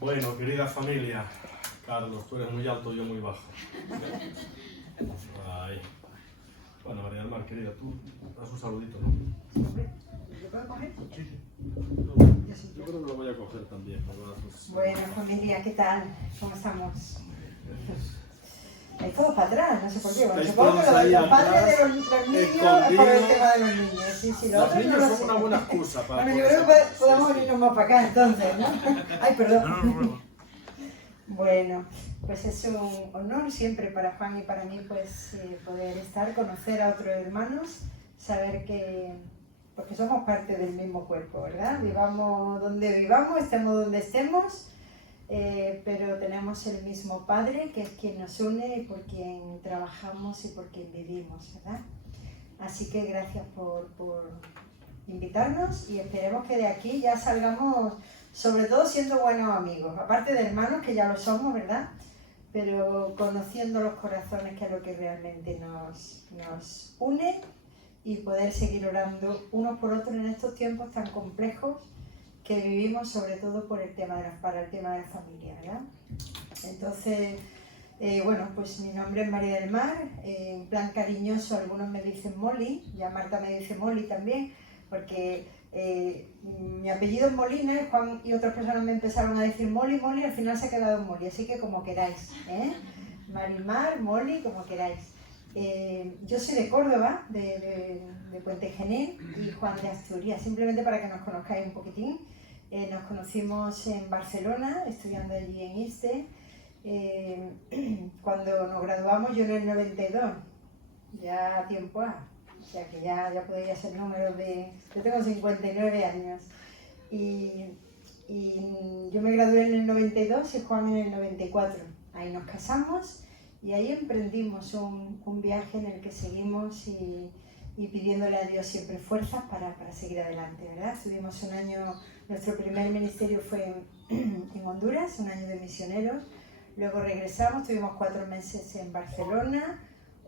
Bueno, querida familia, Carlos, tú eres muy alto, yo muy bajo. Ahí. Bueno, María del Mar, querida, tú haz un saludito, ¿no? ¿Lo puedo coger? Sí. Yo creo que lo voy a coger también. Bueno, familia, ¿qué tal? ¿Cómo estamos? Hay todo para atrás, no sé por qué. Bueno, supongo que los padres de los niños es por el tema de los niños. Sí, sí, los niños no son una buena excusa para... Bueno, yo creo que podemos irnos más para acá entonces, ¿no? Ay, perdón. No. Bueno, pues es un honor siempre para Juan y para mí pues poder estar, conocer a otros hermanos, saber que, porque somos parte del mismo cuerpo, ¿verdad? Vivamos donde vivamos, estemos donde estemos, pero tenemos el mismo Padre que es quien nos une y por quien trabajamos y por quien vivimos, ¿verdad? Así que gracias por invitarnos y esperemos que de aquí ya salgamos, sobre todo siendo buenos amigos, aparte de hermanos que ya lo somos, ¿verdad? Pero conociendo los corazones, que es lo que realmente nos une, y poder seguir orando unos por otros en estos tiempos tan complejos que vivimos, sobre todo por el tema para el tema de la familia, ¿verdad? Entonces, bueno, pues mi nombre es María del Mar, en plan cariñoso algunos me dicen Molly, ya Marta me dice Molly también, porque mi apellido es Molina, Juan y otras personas me empezaron a decir Molly, Molly, al final se ha quedado Molly, así que como queráis, ¿eh? Marimar, Molly, como queráis. Yo soy de Córdoba, de Puente Genil, y Juan de Asturias, simplemente para que nos conozcáis un poquitín. Nos conocimos en Barcelona, estudiando allí en ISTE, cuando nos graduamos yo en el 92, ya tiempo ha. O sea que ya podría ser número de... Yo tengo 59 años y yo me gradué en el 92 y Juan en el 94. Ahí nos casamos y ahí emprendimos un viaje en el que seguimos y pidiéndole a Dios siempre fuerzas para seguir adelante, ¿verdad? Estuvimos un año, nuestro primer ministerio fue en Honduras, un año de misioneros. Luego regresamos, tuvimos 4 meses en Barcelona,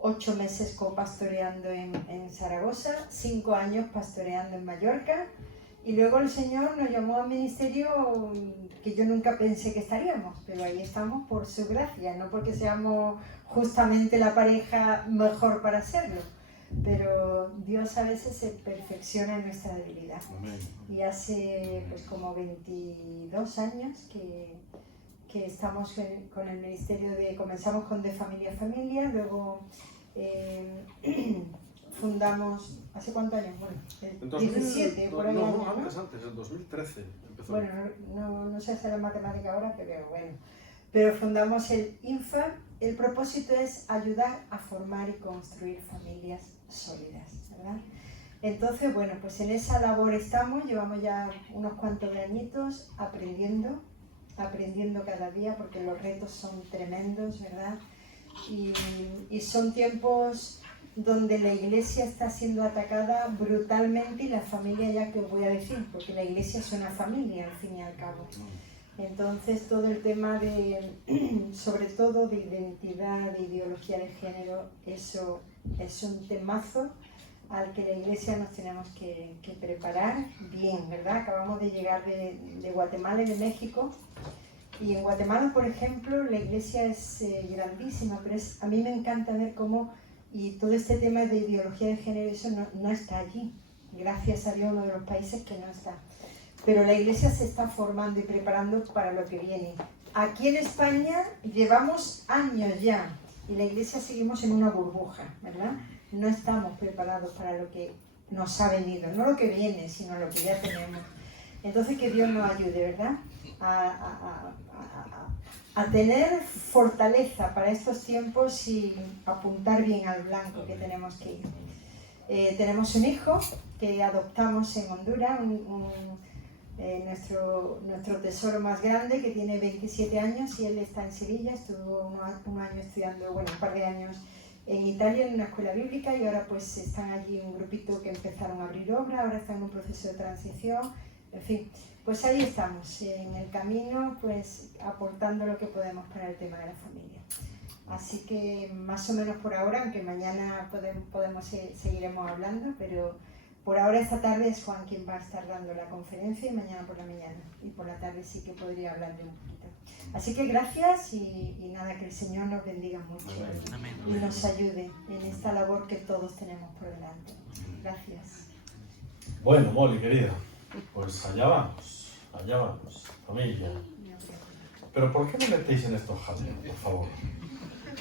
8 meses copastoreando en Zaragoza, 5 años pastoreando en Mallorca, y luego el Señor nos llamó al ministerio que yo nunca pensé que estaríamos, pero ahí estamos por su gracia, no porque seamos justamente la pareja mejor para hacerlo, pero Dios a veces se perfecciona en nuestra debilidad. Y hace pues como 22 años que estamos con el ministerio comenzamos con De Familia a Familia, luego fundamos, ¿hace cuántos años? Bueno, 17 por ahí. No, antes, en 2013 empezó. Bueno, no sé hacer la matemática ahora, pero bueno. Pero fundamos el INFA. El propósito es ayudar a formar y construir familias sólidas, ¿verdad? Entonces, bueno, pues en esa labor estamos, llevamos ya unos cuantos de añitos aprendiendo cada día, porque los retos son tremendos, ¿verdad? Y son tiempos donde la iglesia está siendo atacada brutalmente y la familia, ya que os voy a decir, porque la iglesia es una familia al fin y al cabo. Entonces todo el tema sobre todo de identidad, de ideología de género, eso es un temazo al que la iglesia nos tenemos que preparar bien, ¿verdad? Acabamos de llegar de Guatemala y de México. Y en Guatemala, por ejemplo, la iglesia es grandísima, pero a mí me encanta ver cómo, y todo este tema de ideología de género, eso no está allí. Gracias a Dios, uno de los países que no está. Pero la iglesia se está formando y preparando para lo que viene. Aquí en España llevamos años ya, y la iglesia seguimos en una burbuja, ¿verdad? No estamos preparados para lo que nos ha venido, no lo que viene, sino lo que ya tenemos. Entonces que Dios nos ayude, ¿verdad? A tener fortaleza para estos tiempos y apuntar bien al blanco que tenemos que ir. Tenemos un hijo que adoptamos en Honduras, nuestro tesoro más grande, que tiene 27 años y él está en Sevilla, estuvo un año estudiando, bueno, un par de años en Italia en una escuela bíblica y ahora pues están allí un grupito que empezaron a abrir obra, ahora están en un proceso de transición, en fin. Pues ahí estamos, en el camino, pues aportando lo que podemos para el tema de la familia. Así que más o menos por ahora, aunque mañana seguiremos hablando, pero por ahora esta tarde es Juan quien va a estar dando la conferencia y mañana por la mañana. Y por la tarde sí que podría hablar de un poquito. Así que gracias y nada, que el Señor nos bendiga mucho y nos ayude en esta labor que todos tenemos por delante. Gracias. Bueno, Molly, querida, pues allá vamos, familia. Pero ¿por qué me metéis en estos jaleos, por favor?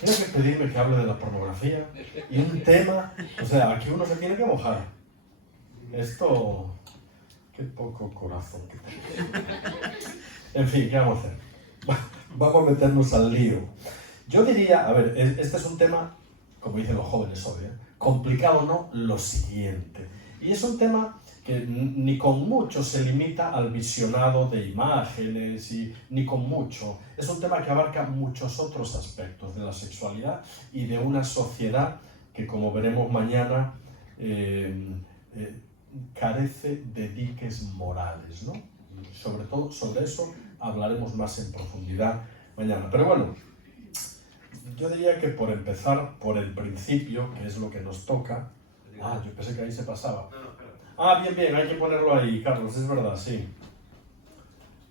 Tiene que pedirme que hable de la pornografía y un tema, o sea, aquí uno se tiene que mojar. Esto, qué poco corazón que tengo. En fin, ¿qué vamos a hacer? Vamos a meternos al lío. Yo diría, a ver, este es un tema, como dicen los jóvenes hoy, complicado no, lo siguiente. Y es un tema que ni con mucho se limita al visionado de imágenes, ni con mucho. Es un tema que abarca muchos otros aspectos de la sexualidad y de una sociedad que, como veremos mañana, carece de diques morales, ¿no? Sobre todo sobre eso hablaremos más en profundidad mañana. Pero bueno, yo diría que por empezar por el principio, que es lo que nos toca. Ah, yo pensé que ahí se pasaba. Ah, bien, hay que ponerlo ahí, Carlos, es verdad, sí.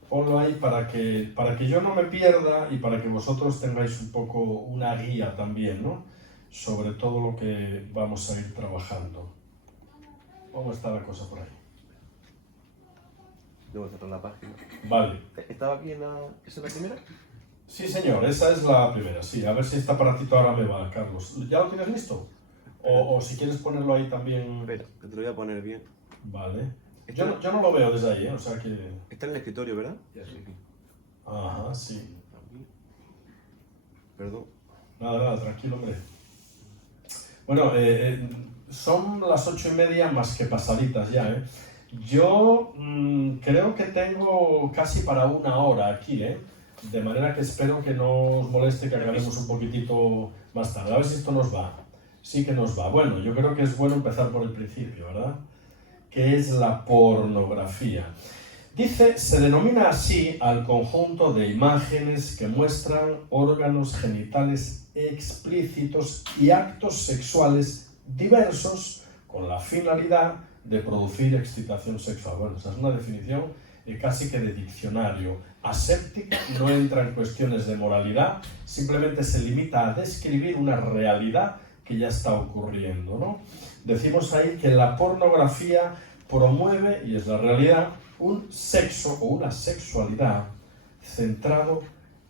Ponlo ahí para que yo no me pierda y para que vosotros tengáis un poco una guía también, ¿no? Sobre todo lo que vamos a ir trabajando. ¿Cómo está la cosa por ahí? Debo cerrar la página. Vale. ¿Estaba aquí en la... ¿Esa es la primera? Sí, señor, esa es la primera, sí. A ver si este aparatito ahora me va, Carlos. ¿Ya lo tienes listo? O si quieres ponerlo ahí también... Espera, que te lo voy a poner bien. Vale. Yo no lo veo desde ahí, ¿eh? O sea que... Está en el escritorio, ¿verdad? Ya sí. Ajá, sí. Perdón. Nada, tranquilo, hombre. Bueno, son las 8:30 más que pasaditas ya, ¿eh? Yo creo que tengo casi para 1 hora aquí, ¿eh? De manera que espero que no os moleste que acabemos un poquitito más tarde. A ver si esto nos va. Sí que nos va. Bueno, yo creo que es bueno empezar por el principio, ¿verdad? ¿Qué es la pornografía? Dice, se denomina así al conjunto de imágenes que muestran órganos genitales explícitos y actos sexuales diversos con la finalidad de producir excitación sexual. Bueno, esa es una definición casi que de diccionario. Aséptica, no entra en cuestiones de moralidad, simplemente se limita a describir una realidad que ya está ocurriendo, ¿no? Decimos ahí que la pornografía promueve, y es la realidad, un sexo o una sexualidad centrado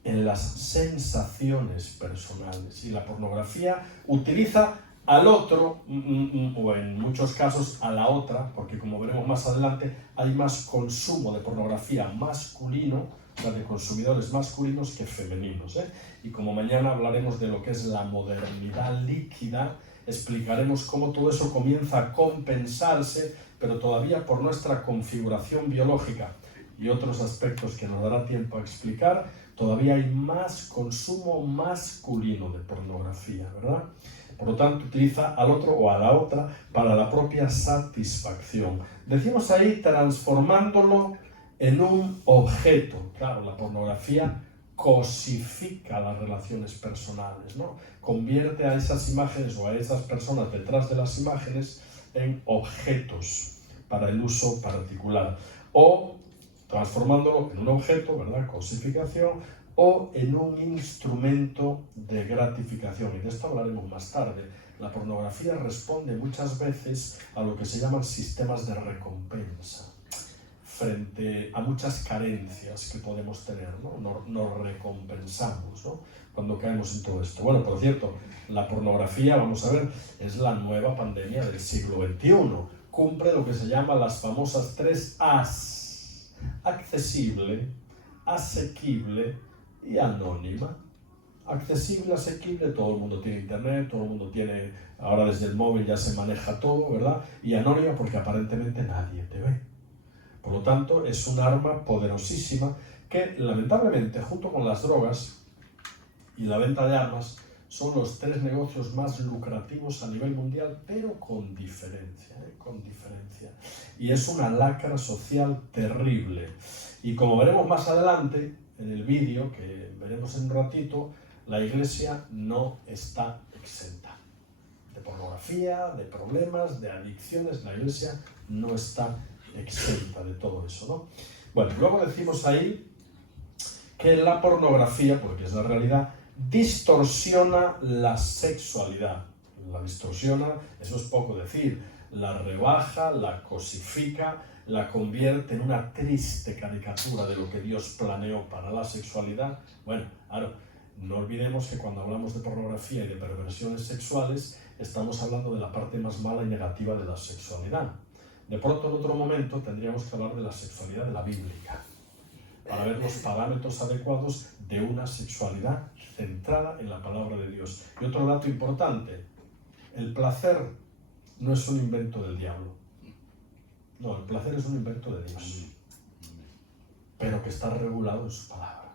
en las sensaciones personales. Y la pornografía utiliza al otro, o en muchos casos a la otra, porque como veremos más adelante, hay más consumo de pornografía masculino, o sea, de consumidores masculinos que femeninos, ¿eh? Y como mañana hablaremos de lo que es la modernidad líquida, explicaremos cómo todo eso comienza a compensarse, pero todavía por nuestra configuración biológica y otros aspectos que nos dará tiempo a explicar, todavía hay más consumo masculino de pornografía, ¿verdad? Por lo tanto, utiliza al otro o a la otra para la propia satisfacción. Decimos ahí transformándolo en un objeto. Claro, la pornografía cosifica las relaciones personales, ¿no? Convierte a esas imágenes o a esas personas detrás de las imágenes en objetos para el uso particular. O transformándolo en un objeto, ¿verdad? Cosificación, o en un instrumento de gratificación. Y de esto hablaremos más tarde. La pornografía responde muchas veces a lo que se llaman sistemas de recompensa. Frente a muchas carencias que podemos tener, ¿no? Nos recompensamos, ¿no? Cuando caemos en todo esto. Bueno, por cierto, la pornografía, vamos a ver, es la nueva pandemia del siglo XXI. Cumple lo que se llama las famosas 3 As. Accesible, asequible y anónima. Accesible, asequible, todo el mundo tiene internet, todo el mundo tiene, ahora desde el móvil ya se maneja todo, ¿verdad? Y anónima porque aparentemente nadie te ve. Por lo tanto, es un arma poderosísima que, lamentablemente, junto con las drogas y la venta de armas, son los 3 negocios más lucrativos a nivel mundial, pero con diferencia, con diferencia. Y es una lacra social terrible. Y como veremos más adelante, en el vídeo que veremos en un ratito, la Iglesia no está exenta de pornografía, de problemas, de adicciones. La Iglesia no está exenta de todo eso, ¿no? Bueno, luego decimos ahí que la pornografía, porque es la realidad, distorsiona la sexualidad. La distorsiona, eso es poco decir, la rebaja, la cosifica, la convierte en una triste caricatura de lo que Dios planeó para la sexualidad. Bueno, claro, no olvidemos que cuando hablamos de pornografía y de perversiones sexuales, estamos hablando de la parte más mala y negativa de la sexualidad. De pronto, en otro momento, tendríamos que hablar de la sexualidad de la bíblica, para ver los parámetros adecuados de una sexualidad centrada en la palabra de Dios. Y otro dato importante, el placer no es un invento del diablo. No, el placer es un invento de Dios, pero que está regulado en su palabra.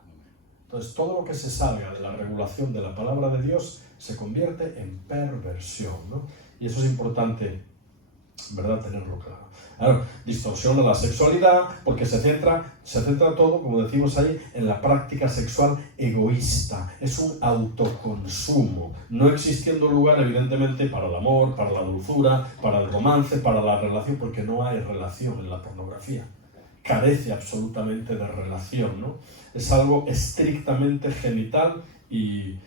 Entonces, todo lo que se salga de la regulación de la palabra de Dios se convierte en perversión, ¿no? Y eso es importante, ¿verdad?, tenerlo claro. Claro, distorsiona la sexualidad porque se centra todo, como decimos ahí, en la práctica sexual egoísta. Es un autoconsumo, no existiendo lugar, evidentemente, para el amor, para la dulzura, para el romance, para la relación, porque no hay relación en la pornografía. Carece absolutamente de relación, ¿no? Es algo estrictamente genital y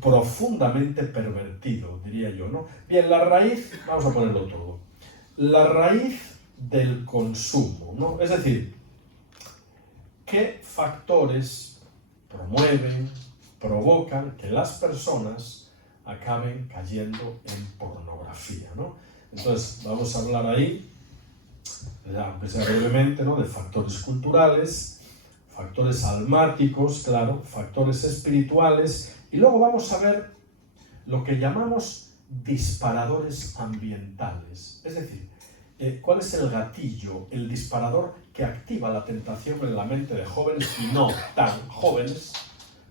profundamente pervertido, diría yo, ¿no? Bien, la raíz, vamos a ponerlo todo. La raíz del consumo, ¿no? Es decir, ¿qué factores promueven, provocan que las personas acaben cayendo en pornografía, ¿no? Entonces, vamos a hablar ahí, aunque sea brevemente, ¿no?, de factores culturales, factores almáticos, claro, factores espirituales, y luego vamos a ver lo que llamamos disparadores ambientales, es decir, ¿cuál es el gatillo, el disparador que activa la tentación en la mente de jóvenes y no tan jóvenes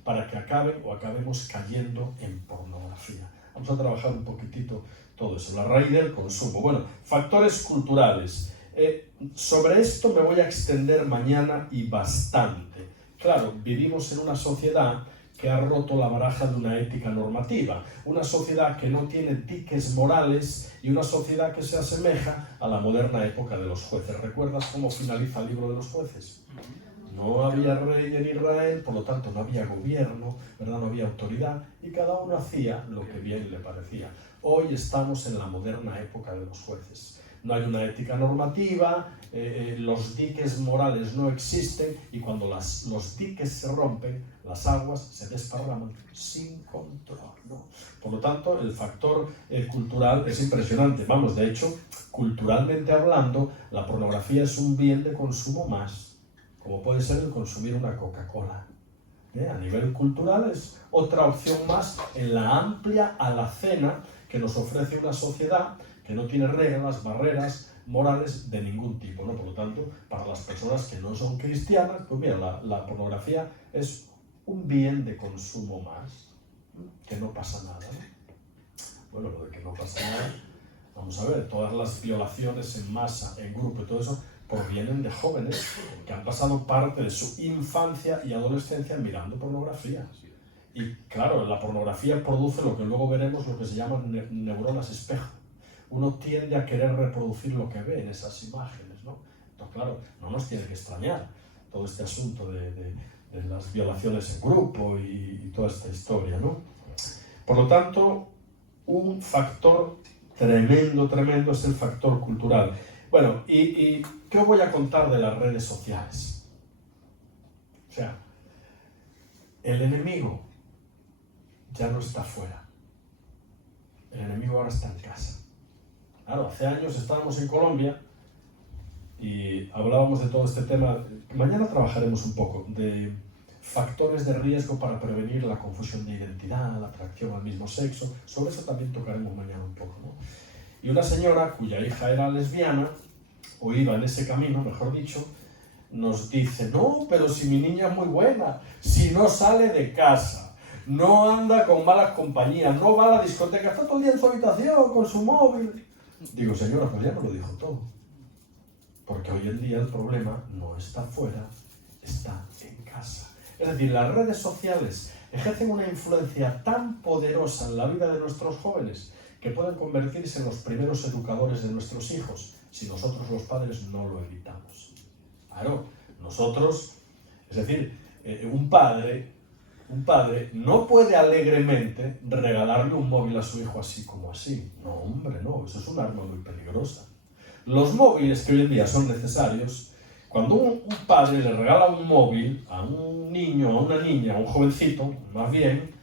para que acaben o acabemos cayendo en pornografía? Vamos a trabajar un poquitito todo eso, la raíz del consumo. Bueno, factores culturales. Sobre esto me voy a extender mañana y bastante. Claro, vivimos en una sociedad que ha roto la baraja de una ética normativa, una sociedad que no tiene diques morales y una sociedad que se asemeja a la moderna época de los jueces. ¿Recuerdas cómo finaliza el libro de los jueces? No había rey en Israel, por lo tanto no había gobierno, ¿verdad? No había autoridad y cada uno hacía lo que bien le parecía. Hoy estamos en la moderna época de los jueces. No hay una ética normativa, los diques morales no existen y cuando los diques se rompen, las aguas se desparraman sin control, ¿no? Por lo tanto, el factor cultural es impresionante. Vamos, de hecho, culturalmente hablando, la pornografía es un bien de consumo más, como puede ser el consumir una Coca-Cola. A nivel cultural es otra opción más en la amplia alacena que nos ofrece una sociedad que no tiene reglas, barreras morales de ningún tipo, ¿no? Por lo tanto, para las personas que no son cristianas, pues mira, la pornografía es un bien de consumo más, que no pasa nada, ¿no? Bueno, lo de que no pasa nada, vamos a ver, todas las violaciones en masa, en grupo y todo eso, provienen de jóvenes que han pasado parte de su infancia y adolescencia mirando pornografía. Y claro, la pornografía produce lo que luego veremos, lo que se llaman neuronas espejo. Uno tiende a querer reproducir lo que ve en esas imágenes, ¿no? Entonces, claro, no nos tiene que extrañar todo este asunto de las violaciones en grupo y toda esta historia, ¿no? Por lo tanto, un factor tremendo es el factor cultural. Bueno, ¿y qué os voy a contar de las redes sociales? O sea, el enemigo ya no está fuera. El enemigo ahora está en casa. Claro, hace años estábamos en Colombia y hablábamos de todo este tema. Mañana trabajaremos un poco de factores de riesgo para prevenir la confusión de identidad, la atracción al mismo sexo. Sobre eso también tocaremos mañana un poco, ¿no? Y una señora cuya hija era lesbiana, o iba en ese camino, mejor dicho, nos dice, no, pero si mi niña es muy buena, si no sale de casa, no anda con malas compañías, no va a la discoteca, está todo el día en su habitación con su móvil. Digo, señora, pues ya me lo dijo todo. Porque hoy en día el problema no está fuera, está en casa. Es decir, las redes sociales ejercen una influencia tan poderosa en la vida de nuestros jóvenes que pueden convertirse en los primeros educadores de nuestros hijos si nosotros los padres no lo evitamos. Claro, nosotros, es decir, un padre no puede alegremente regalarle un móvil a su hijo así como así. No, hombre, no, eso es un arma muy peligrosa. Los móviles que hoy en día son necesarios, cuando un padre le regala un móvil a un niño, a una niña, a un jovencito, más bien,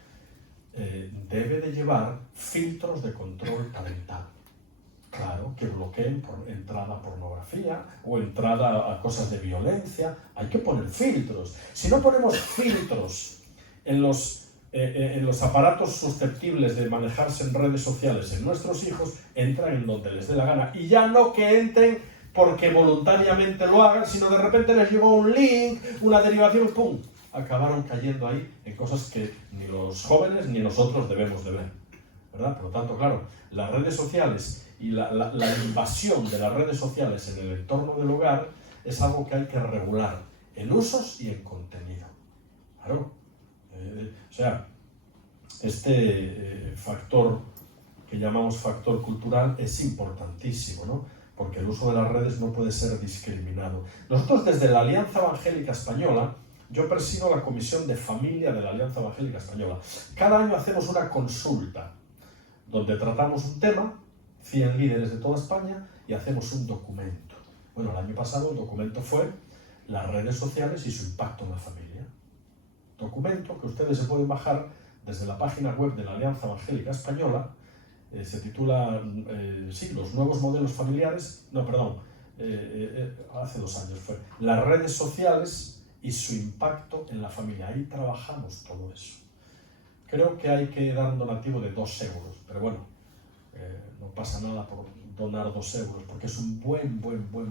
debe de llevar filtros de control parental. Claro, que bloqueen por entrada a pornografía o entrada a cosas de violencia. Hay que poner filtros. Si no ponemos filtros en los aparatos susceptibles de manejarse en redes sociales en nuestros hijos, entran en donde les dé la gana. Y ya no que entren porque voluntariamente lo hagan, sino de repente les llegó un link, una derivación, ¡pum! Acabaron cayendo ahí en cosas que ni los jóvenes ni nosotros debemos de ver, ¿verdad? Por lo tanto, claro, las redes sociales y la invasión de las redes sociales en el entorno del hogar es algo que hay que regular en usos y en contenido. Claro. O sea, este factor que llamamos factor cultural es importantísimo, ¿no? Porque el uso de las redes no puede ser discriminado. Nosotros desde la Alianza Evangélica Española, yo presido la Comisión de Familia de la Alianza Evangélica Española. Cada año hacemos una consulta donde tratamos un tema, 100 líderes de toda España, y hacemos un documento. Bueno, el año pasado el documento fue las redes sociales y su impacto en la familia. Documento que ustedes se pueden bajar desde la página web de la Alianza Evangélica Española. Se titula, los nuevos modelos familiares, hace 2 años fue, las redes sociales y su impacto en la familia. Ahí trabajamos todo eso. Creo que hay que dar un donativo de 2 euros, pero bueno, no pasa nada por donar 2 euros, porque es un buen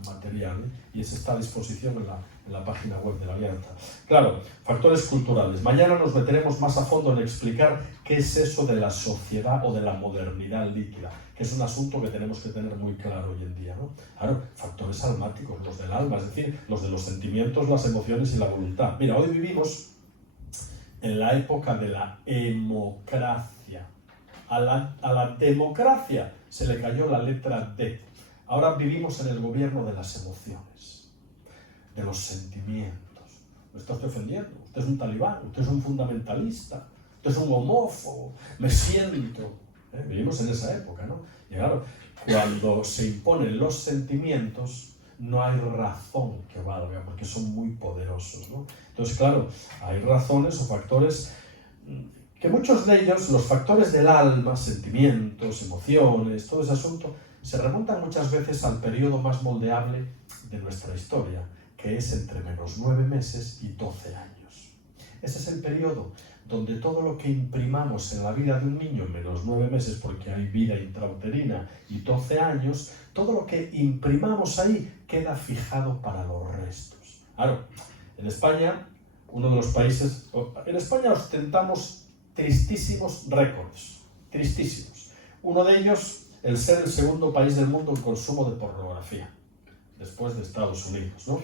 material, y ese está a disposición en la página web de la Alianza. Claro, factores culturales. Mañana nos meteremos más a fondo en explicar qué es eso de la sociedad o de la modernidad líquida, que es un asunto que tenemos que tener muy claro hoy en día, ¿no? Claro, factores almáticos, los del alma, es decir, los de los sentimientos, las emociones y la voluntad. Mira, hoy vivimos en la época de la emocracia. A la democracia se le cayó la letra D. Ahora vivimos en el gobierno de las emociones, de los sentimientos. ¿Me está usted ofendiendo? Usted es un talibán, usted es un fundamentalista, usted es un homófobo, me siento. Vivimos en esa época, ¿no? Y claro, cuando se imponen los sentimientos, no hay razón que valga, porque son muy poderosos, ¿no? Entonces, claro, hay razones o factores que muchos de ellos, los factores del alma, sentimientos, emociones, todo ese asunto, se remontan muchas veces al periodo más moldeable de nuestra historia, que es entre -9 meses y 12 años. Ese es el periodo donde todo lo que imprimamos en la vida de un niño en -9 meses, porque hay vida intrauterina, y 12 años, todo lo que imprimamos ahí queda fijado para los restos. Claro, en España, uno de los países... En España ostentamos tristísimos récords, tristísimos. Uno de ellos, el ser el segundo país del mundo en consumo de pornografía, después de Estados Unidos, ¿no?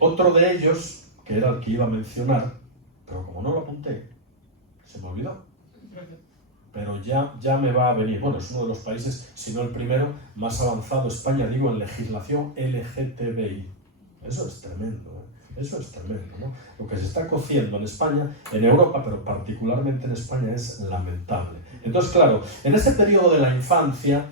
Otro de ellos, que era el que iba a mencionar, pero como no lo apunté, se me olvidó. Pero ya me va a venir. Bueno, es uno de los países, si no el primero, más avanzado, España, digo, en legislación LGTBI. Eso es tremendo, ¿eh? Eso es tremendo, ¿no? Lo que se está cociendo en España, en Europa, pero particularmente en España, es lamentable. Entonces, claro, en ese periodo de la infancia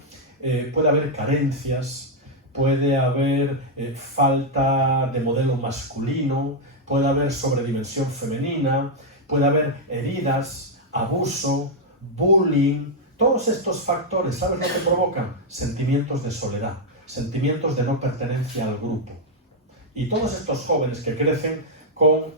puede haber carencias, puede haber falta de modelo masculino, puede haber sobredimensión femenina, puede haber heridas, abuso, bullying. Todos estos factores, ¿sabes lo que provocan? Sentimientos de soledad, sentimientos de no pertenencia al grupo. Y todos estos jóvenes que crecen con,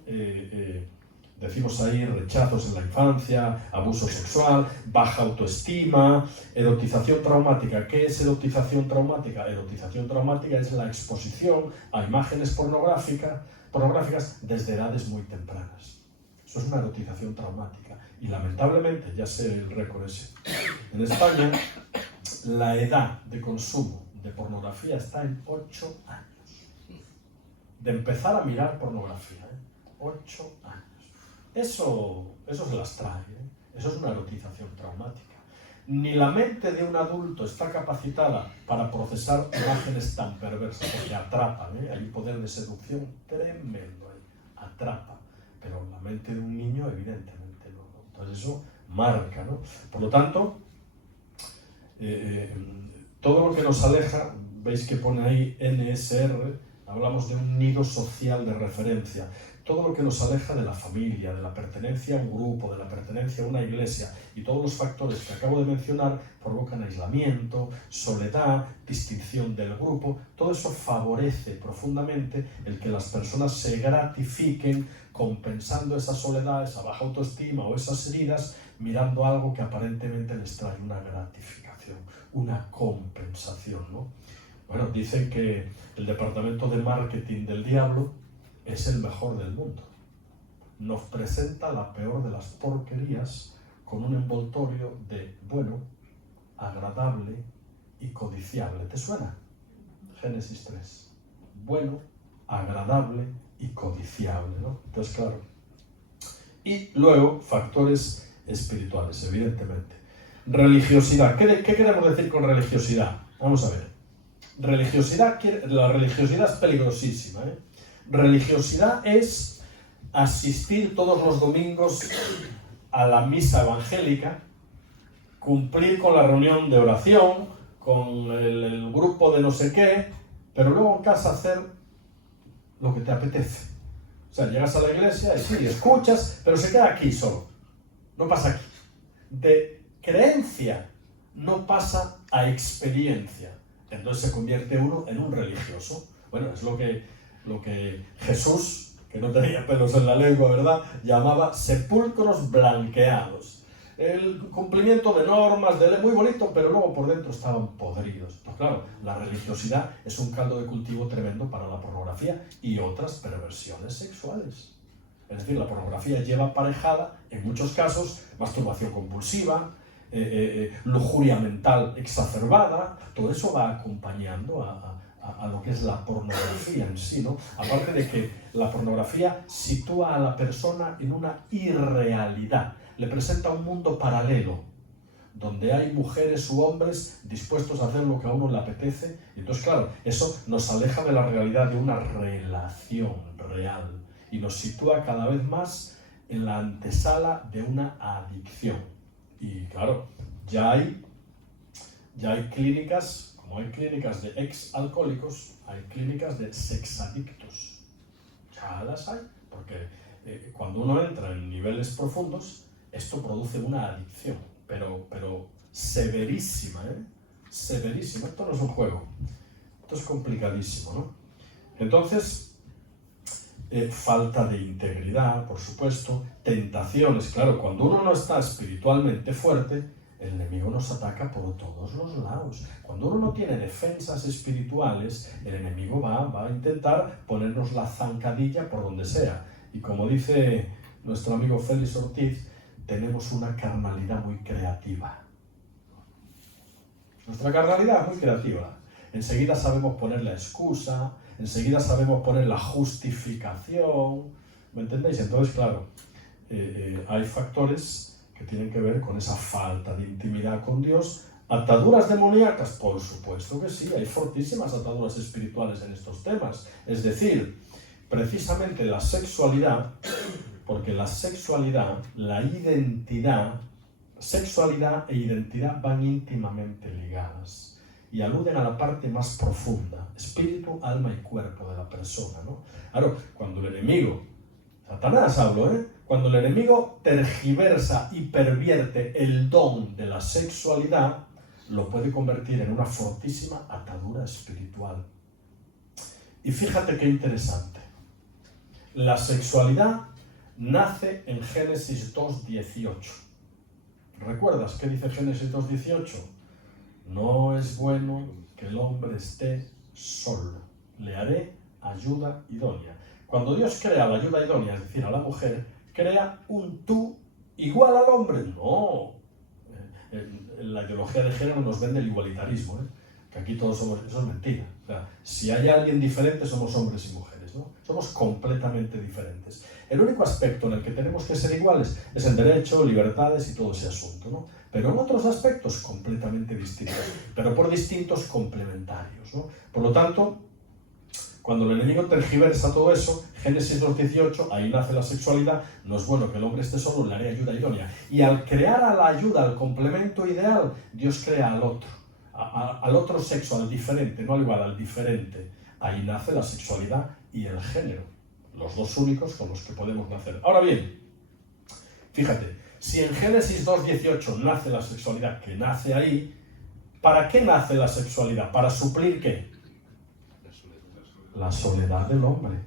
decimos ahí, rechazos en la infancia, abuso sexual, baja autoestima, erotización traumática. ¿Qué es erotización traumática? Erotización traumática es la exposición a imágenes pornográficas desde edades muy tempranas. Eso es una erotización traumática. Y lamentablemente, ya sé el récord ese, en España la edad de consumo de pornografía está en 8 años. De empezar a mirar pornografía, 8 años. Eso se las trae, Eso es una erotización traumática. Ni la mente de un adulto está capacitada para procesar imágenes tan perversas, porque atrapan, Hay un poder de seducción tremendo ahí. atrapa, pero la mente de un niño evidentemente no, ¿no? Entonces eso marca, ¿no? Por lo tanto, todo lo que nos aleja, veis que pone ahí NSR, hablamos de un nido social de referencia, todo lo que nos aleja de la familia, de la pertenencia a un grupo, de la pertenencia a una iglesia, y todos los factores que acabo de mencionar provocan aislamiento, soledad, distinción del grupo. Todo eso favorece profundamente el que las personas se gratifiquen compensando esa soledad, esa baja autoestima o esas heridas, mirando algo que aparentemente les trae una gratificación, una compensación, ¿no? Bueno, dicen que el departamento de marketing del diablo es el mejor del mundo. Nos presenta la peor de las porquerías con un envoltorio de bueno, agradable y codiciable. ¿Te suena? Génesis 3. Bueno, agradable y codiciable, ¿no? Entonces, claro. Y luego, factores espirituales, evidentemente. Religiosidad. ¿Qué queremos decir con religiosidad? Vamos a ver. La religiosidad es peligrosísima, ¿eh? Religiosidad es asistir todos los domingos a la misa evangélica, cumplir con la reunión de oración, con el grupo de no sé qué, pero luego en casa hacer lo que te apetece. O sea, llegas a la iglesia y sí, escuchas, pero se queda aquí solo. No pasa aquí. De creencia no pasa a experiencia. Entonces se convierte uno en un religioso. Bueno, es lo que Jesús, que no tenía pelos en la lengua, ¿verdad?, llamaba sepulcros blanqueados. El cumplimiento de normas, de ley, muy bonito, pero luego por dentro estaban podridos. Pues claro, la religiosidad es un caldo de cultivo tremendo para la pornografía y otras perversiones sexuales. Es decir, la pornografía lleva aparejada, en muchos casos, masturbación compulsiva, lujuria mental exacerbada. Todo eso va acompañando a lo que es la pornografía en sí, ¿no? Aparte de que la pornografía sitúa a la persona en una irrealidad, le presenta un mundo paralelo, donde hay mujeres u hombres dispuestos a hacer lo que a uno le apetece. Y entonces, claro, eso nos aleja de la realidad de una relación real y nos sitúa cada vez más en la antesala de una adicción. Y claro, ya hay clínicas, como hay clínicas de ex-alcohólicos, hay clínicas de sexadictos. Ya las hay, porque cuando uno entra en niveles profundos, esto produce una adicción, pero severísima, ¿eh? Severísima. Esto no es un juego, esto es complicadísimo, ¿no? Entonces, falta de integridad, por supuesto, tentaciones. Claro, cuando uno no está espiritualmente fuerte, el enemigo nos ataca por todos los lados. Cuando uno no tiene defensas espirituales, el enemigo va a intentar ponernos la zancadilla por donde sea. Y como dice nuestro amigo Félix Ortiz, tenemos una carnalidad muy creativa. Nuestra carnalidad es muy creativa. Enseguida sabemos poner la excusa, enseguida sabemos poner la justificación. ¿Me entendéis? Entonces, claro, hay factores que tienen que ver con esa falta de intimidad con Dios. ¿Ataduras demoníacas? Por supuesto que sí, hay fortísimas ataduras espirituales en estos temas. Es decir, precisamente la sexualidad, porque la sexualidad, la identidad, sexualidad e identidad van íntimamente ligadas y aluden a la parte más profunda, espíritu, alma y cuerpo de la persona, ¿no? Claro, cuando el enemigo, Satanás hablo, cuando el enemigo tergiversa y pervierte el don de la sexualidad, lo puede convertir en una fortísima atadura espiritual. Y fíjate qué interesante. La sexualidad nace en Génesis 2:18. ¿Recuerdas qué dice Génesis 2:18? No es bueno que el hombre esté solo. Le haré ayuda idónea. Cuando Dios crea la ayuda idónea, es decir, a la mujer, crea un tú igual al hombre. No. La ideología de género nos vende el igualitarismo, que aquí todos somos, eso es mentira. O sea, si hay alguien diferente, somos hombres y mujeres, ¿no? Somos completamente diferentes. El único aspecto en el que tenemos que ser iguales es el derecho, libertades y todo ese asunto, ¿no? Pero en otros aspectos completamente distintos, pero por distintos complementarios, ¿no? Por lo tanto, Cuando el enemigo tergiversa todo eso, Génesis 2:18, ahí nace la sexualidad, no es bueno que el hombre esté solo, le haré ayuda idónea. Y al crear a la ayuda, al complemento ideal, Dios crea al otro, al otro sexo, al diferente, no al igual, al diferente. Ahí nace la sexualidad y el género, los dos únicos con los que podemos nacer. Ahora bien, fíjate, si en Génesis 2:18 nace la sexualidad, que nace ahí, ¿para qué nace la sexualidad? ¿Para suplir qué? La soledad del hombre.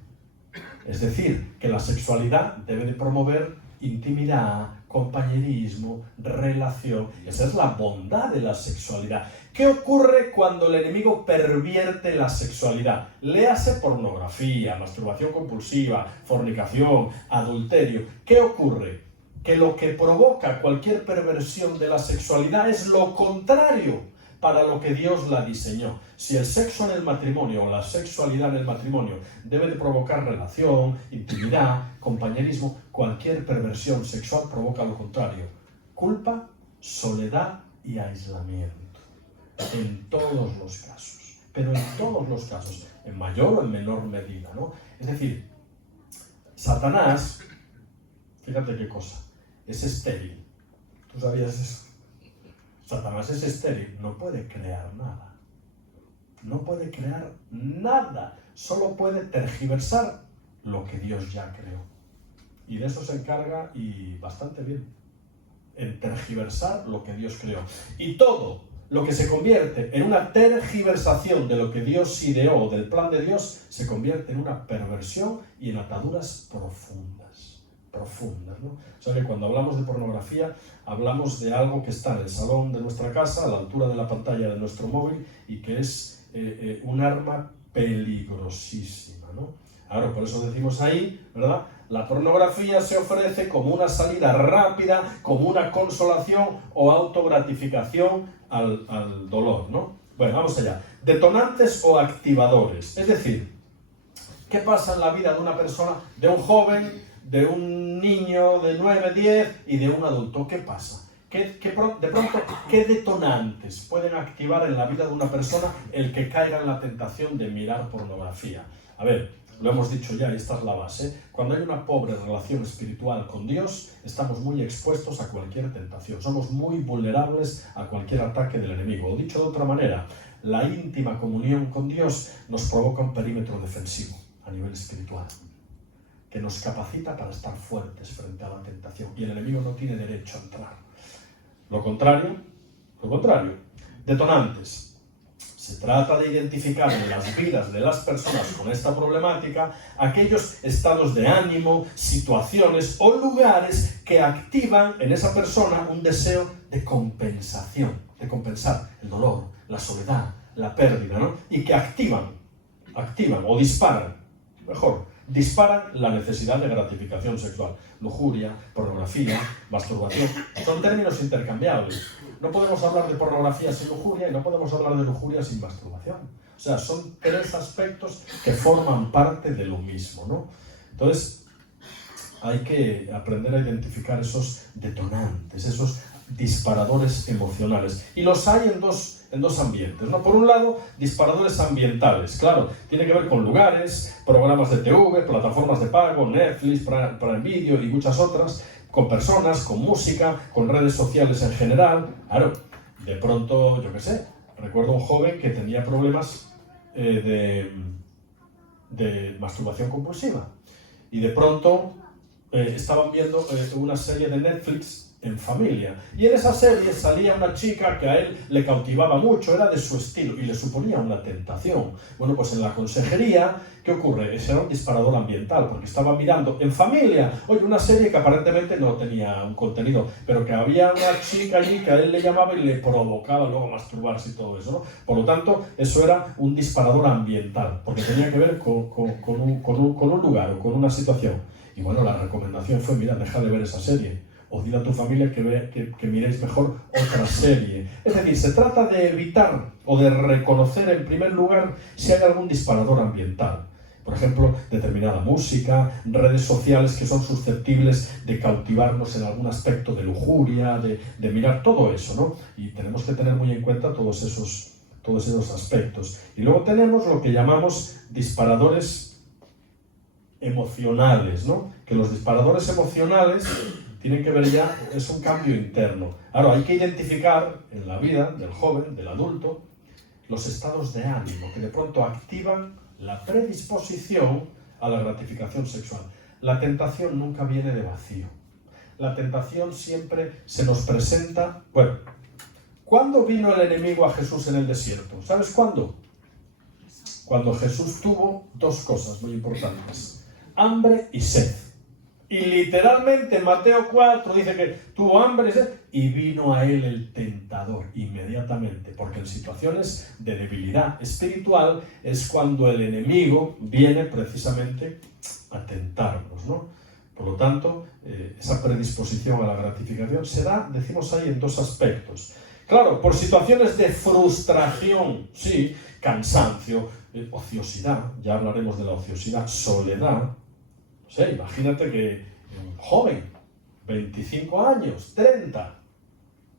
Es decir, que la sexualidad debe de promover intimidad, compañerismo, relación. Esa es la bondad de la sexualidad. ¿Qué ocurre cuando el enemigo pervierte la sexualidad? Léase pornografía, masturbación compulsiva, fornicación, adulterio. ¿Qué ocurre? Que lo que provoca cualquier perversión de la sexualidad es lo contrario para lo que Dios la diseñó. Si el sexo en el matrimonio o la sexualidad en el matrimonio debe de provocar relación, intimidad, compañerismo, cualquier perversión sexual provoca lo contrario: culpa, soledad y aislamiento. En todos los casos, pero en todos los casos, en mayor o en menor medida, ¿no? Es decir, Satanás, fíjate qué cosa, es estéril. ¿Tú sabías eso? Satanás es estéril, no puede crear nada. No puede crear nada. Solo puede tergiversar lo que Dios ya creó. Y de eso se encarga, y bastante bien, en tergiversar lo que Dios creó. Y todo lo que se convierte en una tergiversación de lo que Dios ideó, del plan de Dios, se convierte en una perversión y en ataduras profundas, ¿no? O sea que cuando hablamos de pornografía, hablamos de algo que está en el salón de nuestra casa, a la altura de la pantalla de nuestro móvil, y que es un arma peligrosísima, ¿no? Ahora, por eso decimos ahí, ¿verdad? La pornografía se ofrece como una salida rápida, como una consolación o autogratificación al dolor, ¿no? Bueno, vamos allá. Detonantes o activadores. Es decir, ¿qué pasa en la vida de una persona, de un joven, de un niño de 9, 10 y de un adulto? ¿Qué pasa? De pronto, ¿qué detonantes pueden activar en la vida de una persona el que caiga en la tentación de mirar pornografía? A ver, lo hemos dicho ya y esta es la base. Cuando hay una pobre relación espiritual con Dios, estamos muy expuestos a cualquier tentación. Somos muy vulnerables a cualquier ataque del enemigo. O dicho de otra manera, la íntima comunión con Dios nos provoca un perímetro defensivo a nivel espiritual, que nos capacita para estar fuertes frente a la tentación, y el enemigo no tiene derecho a entrar. Lo contrario, detonantes. Se trata de identificar en las vidas de las personas con esta problemática aquellos estados de ánimo, situaciones o lugares que activan en esa persona un deseo de compensación, de compensar el dolor, la soledad, la pérdida, ¿no? Y que activan o disparan la necesidad de gratificación sexual. Lujuria, pornografía, masturbación, son términos intercambiables. No podemos hablar de pornografía sin lujuria y no podemos hablar de lujuria sin masturbación. O sea, son tres aspectos que forman parte de lo mismo, ¿no? Entonces, hay que aprender a identificar esos detonantes, esos disparadores emocionales. Y los hay en dos ambientes, ¿no? Por un lado, disparadores ambientales. Claro, tiene que ver con lugares, programas de TV, plataformas de pago, Netflix, Prime Video y muchas otras, con personas, con música, con redes sociales en general. Claro, de pronto, yo qué sé, recuerdo un joven que tenía problemas de masturbación compulsiva, y de pronto estaban viendo una serie de Netflix en familia, y en esa serie salía una chica que a él le cautivaba mucho, era de su estilo y le suponía una tentación. Bueno, pues en la consejería, ¿qué ocurre? Ese era un disparador ambiental, porque estaba mirando en familia, oye, una serie que aparentemente no tenía un contenido, pero que había una chica allí que a él le llamaba y le provocaba luego masturbarse y todo eso, ¿no? Por lo tanto, eso era un disparador ambiental, porque tenía que ver con un lugar o con una situación. Y bueno, la recomendación fue, mira, deja de ver esa serie, o dile a tu familia que miréis mejor otra serie. Es decir, se trata de evitar o de reconocer en primer lugar si hay algún disparador ambiental. Por ejemplo, determinada música, redes sociales que son susceptibles de cautivarnos en algún aspecto de lujuria, de mirar todo eso, ¿no? Y tenemos que tener muy en cuenta todos esos todos esos aspectos. Y luego tenemos lo que llamamos disparadores emocionales, ¿no? Que los disparadores emocionales tienen que ver ya, es un cambio interno. Ahora, hay que identificar en la vida del joven, del adulto, los estados de ánimo que de pronto activan la predisposición a la gratificación sexual. La tentación nunca viene de vacío. La tentación siempre se nos presenta... Bueno, ¿cuándo vino el enemigo a Jesús en el desierto? ¿Sabes cuándo? Cuando Jesús tuvo dos cosas muy importantes: hambre y sed. Y literalmente en Mateo 4 dice que tuvo hambre y sed y vino a él el tentador inmediatamente, porque en situaciones de debilidad espiritual es cuando el enemigo viene precisamente a tentarnos, ¿no? Por lo tanto, esa predisposición a la gratificación se da, decimos ahí, en dos aspectos. Claro, por situaciones de frustración, sí, cansancio, ociosidad, ya hablaremos de la ociosidad, soledad. No sé, imagínate que un joven, 25 años, 30,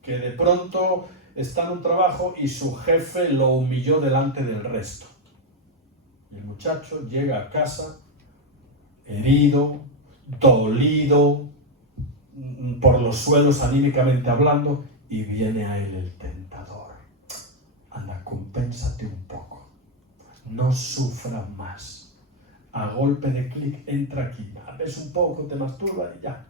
que de pronto está en un trabajo y su jefe lo humilló delante del resto. Y el muchacho llega a casa herido, dolido, por los suelos anímicamente hablando, y viene a él el tentador. Anda, compénsate un poco, no sufra más. A golpe de clic entra aquí, ves un poco, te masturba y ya.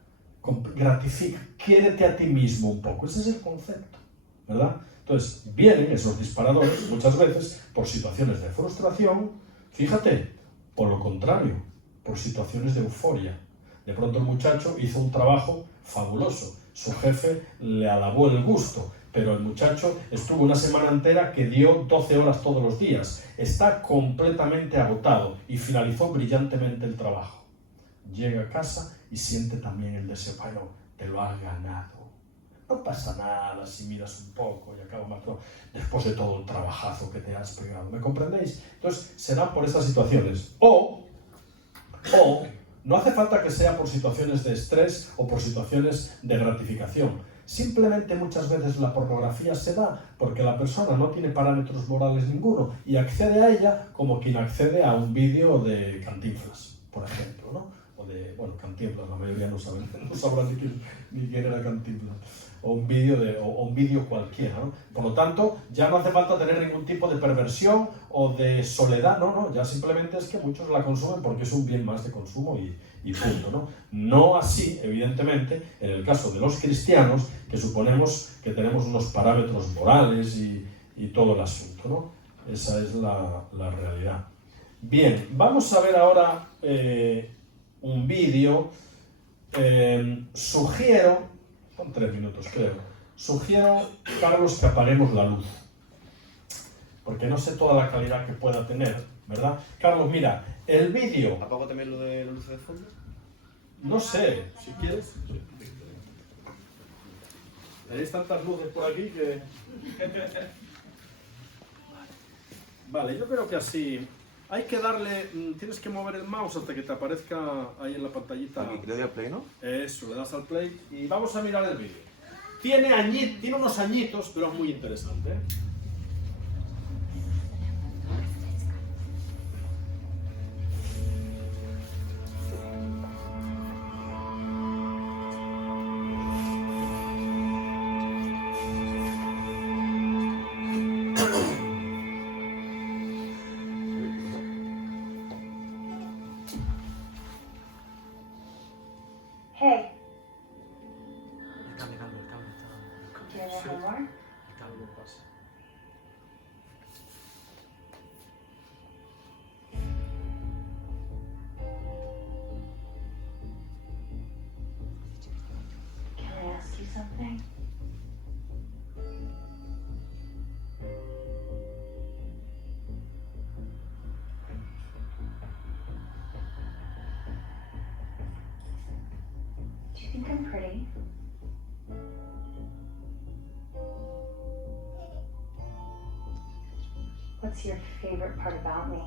Gratifica, quiérete a ti mismo un poco. Ese es el concepto, ¿verdad? Entonces, vienen esos disparadores muchas veces por situaciones de frustración, fíjate, por lo contrario, por situaciones de euforia. De pronto el muchacho hizo un trabajo fabuloso, su jefe le alabó el gusto, pero el muchacho estuvo una semana entera que dio 12 horas todos los días, está completamente agotado y finalizó brillantemente el trabajo. Llega a casa y siente también el deseo, bueno, te lo has ganado. No pasa nada si miras un poco y acabo matando después de todo el trabajazo que te has pegado. ¿Me comprendéis? Entonces, serán por esas situaciones. O no hace falta que sea por situaciones de estrés o por situaciones de gratificación. Simplemente muchas veces la pornografía se da porque la persona no tiene parámetros morales ninguno y accede a ella como quien accede a un vídeo de Cantinflas, por ejemplo, ¿no? O de, bueno, Cantinflas, la mayoría no sabrán ni quién era Cantinflas. O un vídeo cualquiera, ¿no? Por lo tanto, ya no hace falta tener ningún tipo de perversión o de soledad, no, ya simplemente es que muchos la consumen porque es un bien más de consumo y punto, ¿no? No así, evidentemente, en el caso de los cristianos, que suponemos que tenemos unos parámetros morales y todo el asunto, ¿no? Esa es la realidad. Bien, vamos a ver ahora un vídeo. Sugiero, son 3 minutos creo, sugiero, Carlos, que apaguemos la luz, porque no sé toda la calidad que pueda tener, ¿verdad? Carlos, mira, el vídeo... ¿Apago también lo de la luz de fondo? No sé, si quieres. Tenéis tantas luces por aquí que... Vale, yo creo que así... Hay que darle... Tienes que mover el mouse hasta que te aparezca ahí en la pantallita. Aquí, le doy al play, ¿no? Eso, le das al play y vamos a mirar el vídeo. Tiene unos añitos, pero es muy interesante, ¿eh? Hey, El cable. do you have more? El cable pasa. Can I ask you something? Do you think I'm pretty? What's your favorite part about me?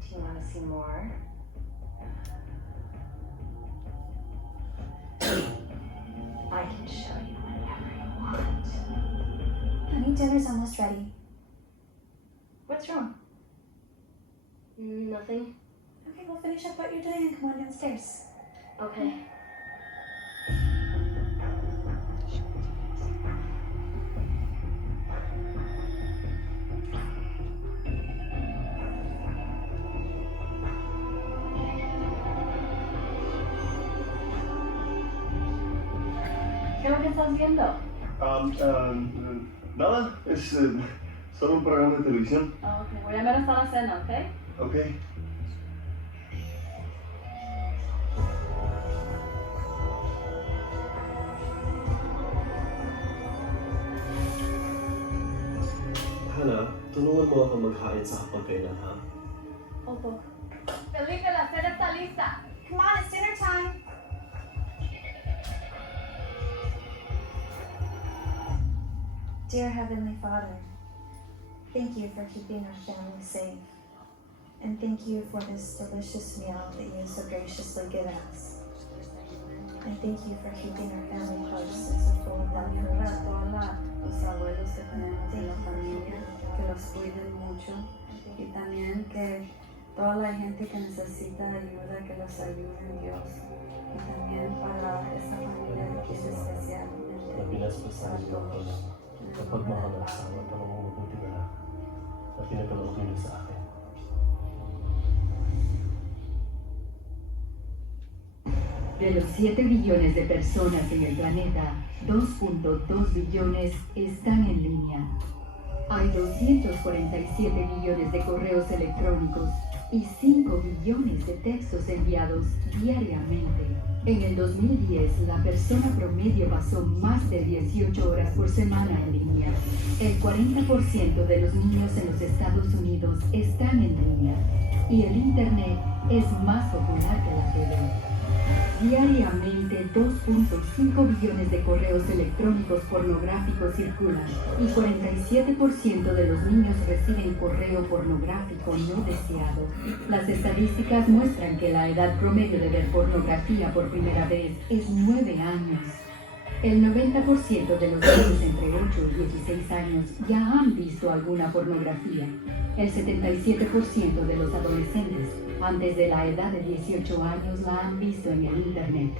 Do you want to see more? I can show you. dinner's almost ready. What's wrong? Nothing. Okay, we'll finish up what you're doing and come on downstairs. Okay. ¿Qué es lo que estás viendo? Nada, es solo un programa de televisión. Oh, ok, voy a ver hasta la cena, ¿ok? Ok. Hannah, tulungan mo ako maghain sa hapagkainan, ha? Opo. Felipe, la cena está lista. Come on, it's dinner time. Dear Heavenly Father, thank you for keeping our family safe. And thank you for this delicious meal that you so graciously given us. And thank you for keeping our family close and so full of love for Para us. todos los abuelos que tenemos en la familia, que los cuiden mucho. Y también que toda la gente que necesita ayuda, que los ayude Dios. Y también para esta familia que es especialmente para todos. De los 7 billones de personas en el planeta, 2.2 billones están en línea. Hay 247 billones de correos electrónicos y 5 billones de textos enviados diariamente. En el 2010, la persona promedio pasó más de 18 horas por semana en línea. El 40% de los niños en los Estados Unidos están en línea y el Internet es más popular que la TV. Diariamente 2.5 billones de correos electrónicos pornográficos circulan y 47% de los niños reciben correo pornográfico no deseado. Las estadísticas muestran que la edad promedio de ver pornografía por primera vez es 9 años. El 90% de los niños entre 8 y 16 años ya han visto alguna pornografía. El 77% de los adolescentes antes de la edad de 18 años la han visto en el Internet.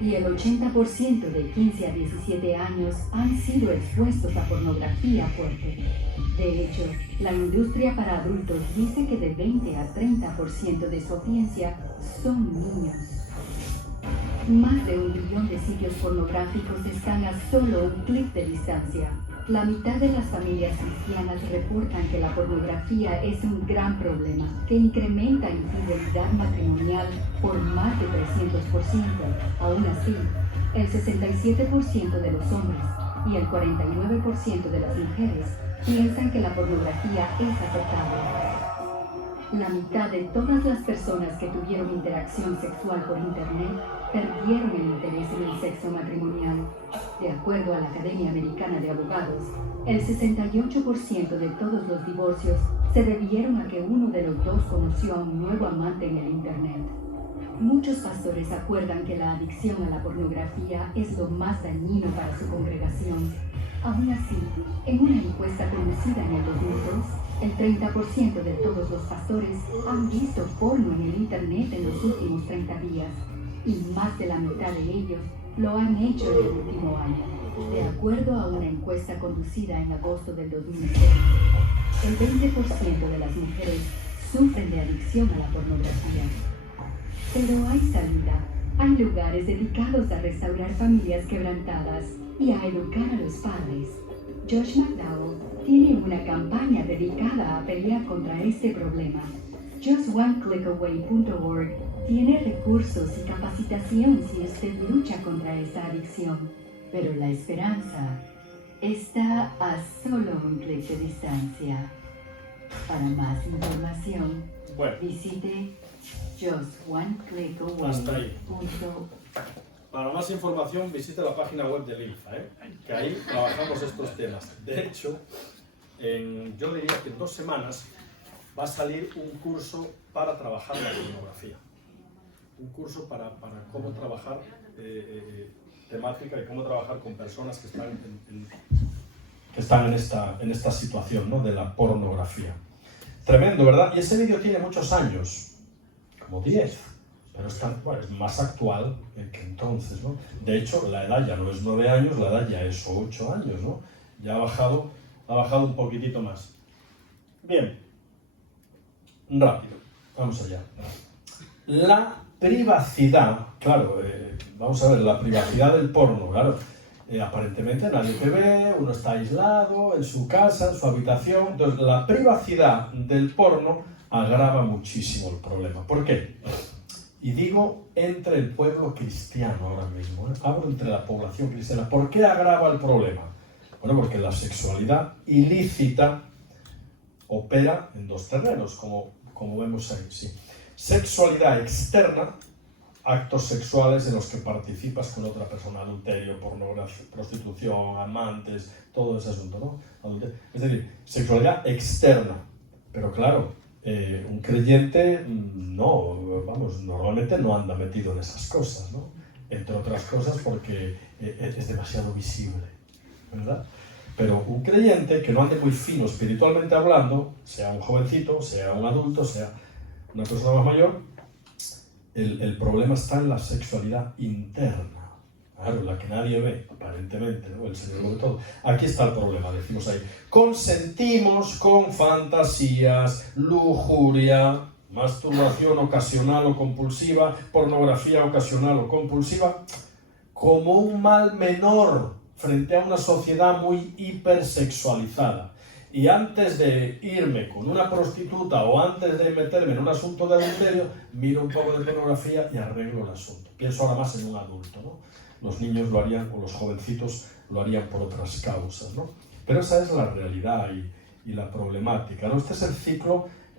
Y el 80% de 15 a 17 años han sido expuestos a pornografía fuerte. De hecho, la industria para adultos dice que de 20 a 30% de su audiencia son niños. Más de 1 billón de sitios pornográficos están a solo un clic de distancia. La mitad de las familias cristianas reportan que la pornografía es un gran problema, que incrementa infidelidad matrimonial por más de 300%. Aún así, el 67% de los hombres y el 49% de las mujeres piensan que la pornografía es aceptable. La mitad de todas las personas que tuvieron interacción sexual por Internet perdieron el interés en el sexo matrimonial. De acuerdo a la Academia Americana de Abogados, el 68% de todos los divorcios se debieron a que uno de los dos conoció a un nuevo amante en el Internet. Muchos pastores acuerdan que la adicción a la pornografía es lo más dañino para su congregación. Aún así, en una encuesta conducida en el 2002, el 30% de todos los pastores han visto porno en el Internet en los últimos 30 días, y más de la mitad de ellos lo han hecho en el último año, de acuerdo a una encuesta conducida en agosto del 2006. El 20% de las mujeres sufren de adicción a la pornografía. Pero hay salida. Hay lugares dedicados a restaurar familias quebrantadas y a educar a los padres. Josh McDowell tiene una campaña dedicada a pelear contra este problema. JustOneClickAway.org tiene recursos y capacitación si usted lucha contra esta adicción. Pero la esperanza está a solo un clic de distancia. Para más información, Bueno, visite JustOneClickAway.org. hasta ahí. Para más información visite la página web del INFA, que ahí trabajamos estos temas. De hecho, yo diría que en 2 semanas va a salir un curso para trabajar la pornografía. Un curso para cómo trabajar temática y cómo trabajar con personas que están que están en esta situación, ¿no?, de la pornografía. Tremendo, ¿verdad? Y ese vídeo tiene muchos años, como 10, pero es más actual que entonces, ¿no? De hecho, la edad ya no es 9 años, la edad ya es 8 años, ¿no? Ya ha bajado un poquitito más. Bien, rápido, vamos allá. La privacidad, claro, vamos a ver, la privacidad del porno, claro. Aparentemente nadie te ve, uno está aislado en su casa, en su habitación. Entonces, la privacidad del porno agrava muchísimo el problema. ¿Por qué? Y digo entre el pueblo cristiano ahora mismo, hablo entre la población cristiana. ¿Por qué agrava el problema? Bueno, porque la sexualidad ilícita opera en dos terrenos, como vemos ahí, sí. Sexualidad externa, actos sexuales en los que participas con otra persona, adulterio, pornografía, prostitución, amantes, todo ese asunto, ¿no? Es decir, sexualidad externa. Pero claro, un creyente normalmente no anda metido en esas cosas, ¿no? Entre otras cosas porque es demasiado visible, ¿verdad? Pero un creyente que no ande muy fino espiritualmente hablando, sea un jovencito, sea un adulto, sea una persona más mayor, el problema está en la sexualidad interna, claro, la que nadie ve, aparentemente, ¿no? El Señor lo ve todo. Aquí está el problema, decimos ahí. Consentimos con fantasías, lujuria, masturbación ocasional o compulsiva, pornografía ocasional o compulsiva, como un mal menor frente a una sociedad muy hipersexualizada. Y antes de irme con una prostituta o antes de meterme en un asunto de adulterio, miro un poco de pornografía y arreglo el asunto. Pienso ahora más en un adulto, ¿no? Los niños lo harían, o los jovencitos lo harían por otras causas, ¿no? Pero esa es la realidad y la problemática, ¿no? Este es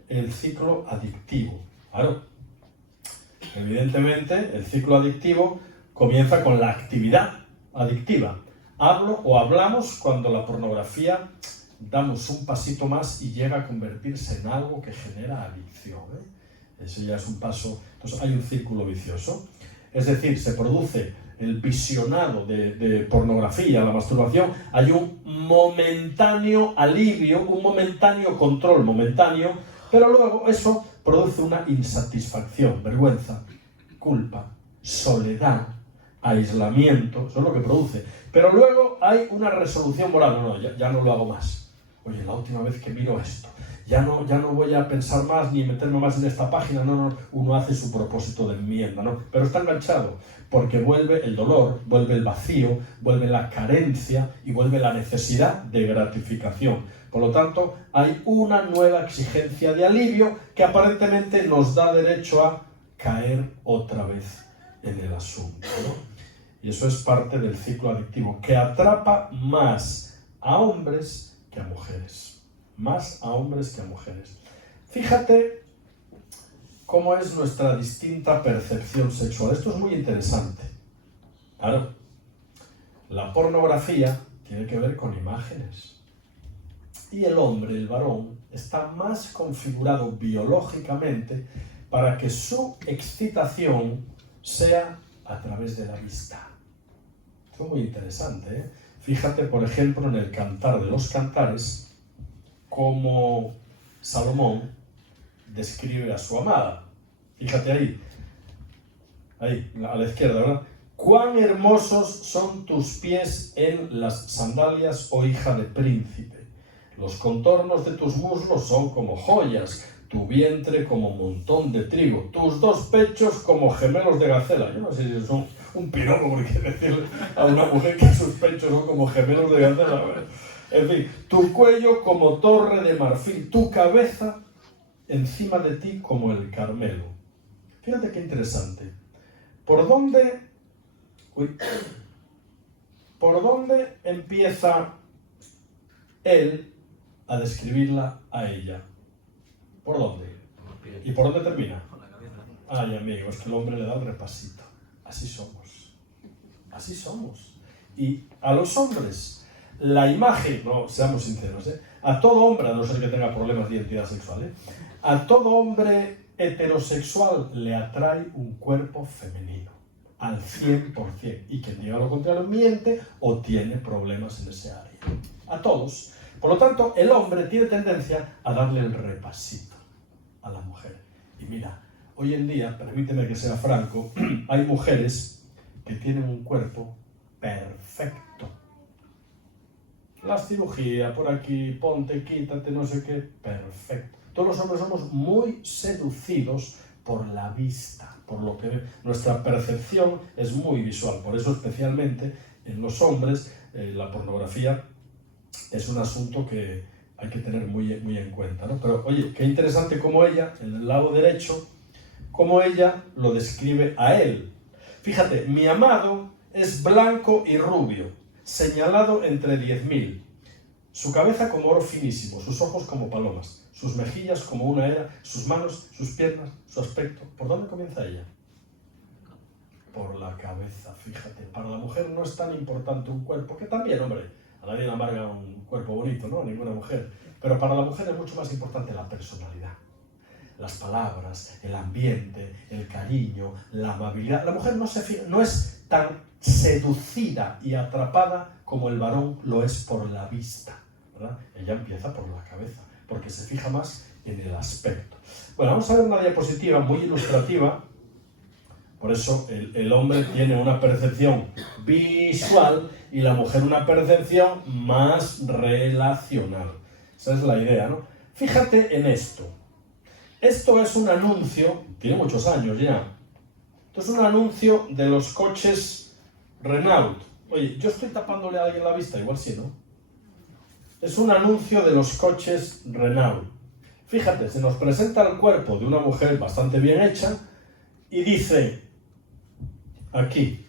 el ciclo adictivo. Claro, evidentemente el ciclo adictivo comienza con la actividad adictiva. Hablamos cuando la pornografía damos un pasito más y llega a convertirse en algo que genera adicción, ¿eh? Eso ya es un paso. Entonces hay un círculo vicioso. Es decir, se produce el visionado de pornografía, la masturbación, hay un momentáneo alivio, un momentáneo control momentáneo, pero luego eso produce una insatisfacción, vergüenza, culpa, soledad, aislamiento, eso es lo que produce. Pero luego hay una resolución moral, no, ya no lo hago más. Oye, la última vez que miro esto, ya no voy a pensar más ni meterme más en esta página, no, uno hace su propósito de enmienda, ¿no? Pero está enganchado, porque vuelve el dolor, vuelve el vacío, vuelve la carencia y vuelve la necesidad de gratificación. Por lo tanto, hay una nueva exigencia de alivio que aparentemente nos da derecho a caer otra vez en el asunto, ¿no? Y eso es parte del ciclo adictivo, que atrapa más a hombres que a mujeres. Más a hombres que a mujeres. Fíjate cómo es nuestra distinta percepción sexual. Esto es muy interesante. Claro, la pornografía tiene que ver con imágenes. Y el hombre, el varón, está más configurado biológicamente para que su excitación sea a través de la vista. Esto es muy interesante, ¿eh? Fíjate, por ejemplo, en el Cantar de los Cantares, cómo Salomón describe a su amada. Fíjate ahí, a la izquierda, ¿verdad? Cuán hermosos son tus pies en las sandalias, oh hija de príncipe. Los contornos de tus muslos son como joyas, tu vientre como montón de trigo, tus dos pechos como gemelos de gacela. Yo no sé si son un piropo, porque decirle a una mujer que sus pechos son como gemelos de gacela. En fin, tu cuello como torre de marfil, tu cabeza encima de ti como el Carmelo. Fíjate qué interesante. ¿Por dónde empieza él a describirla a ella? ¿Por dónde? ¿Y por dónde termina? Ay, amigo, es que el hombre le da un repasito. Así somos. Así somos. Y a los hombres, la imagen, no, seamos sinceros, a todo hombre, a no ser que tenga problemas de identidad sexual, a todo hombre heterosexual le atrae un cuerpo femenino, al 100%. Y quien diga lo contrario miente o tiene problemas en ese área. a todos. Por lo tanto, el hombre tiene tendencia a darle el repasito a la mujer. Y mira, hoy en día, permíteme que sea franco, hay mujeres que tienen un cuerpo perfecto. Las cirugías por aquí, ponte, quítate, no sé qué, perfecto. Todos los hombres somos muy seducidos por la vista, por lo que nuestra percepción es muy visual. Por eso, especialmente en los hombres, la pornografía es un asunto que hay que tener muy en cuenta, ¿no? Pero oye, qué interesante cómo ella, en el lado derecho, cómo ella lo describe a él. Fíjate, mi amado es blanco y rubio, señalado entre 10.000. Su cabeza como oro finísimo, sus ojos como palomas, sus mejillas como una era, sus manos, sus piernas, su aspecto. ¿Por dónde comienza ella? Por la cabeza, fíjate. Para la mujer no es tan importante un cuerpo, que también, hombre, a nadie le amarga un cuerpo bonito, ¿no? A ninguna mujer. Pero para la mujer es mucho más importante la personalidad. Las palabras, el ambiente, el cariño, la amabilidad. La mujer no es tan seducida y atrapada como el varón lo es por la vista, ¿verdad? Ella empieza por la cabeza, porque se fija más en el aspecto. Bueno, vamos a ver una diapositiva muy ilustrativa. Por eso el hombre tiene una percepción visual y la mujer una percepción más relacional. Esa es la idea, ¿no? Fíjate en esto. Esto es un anuncio, tiene muchos años ya. Esto es un anuncio de los coches Renault. Oye, yo estoy tapándole a alguien la vista, igual sí, ¿no? Es un anuncio de los coches Renault. Fíjate, se nos presenta el cuerpo de una mujer bastante bien hecha y dice aquí,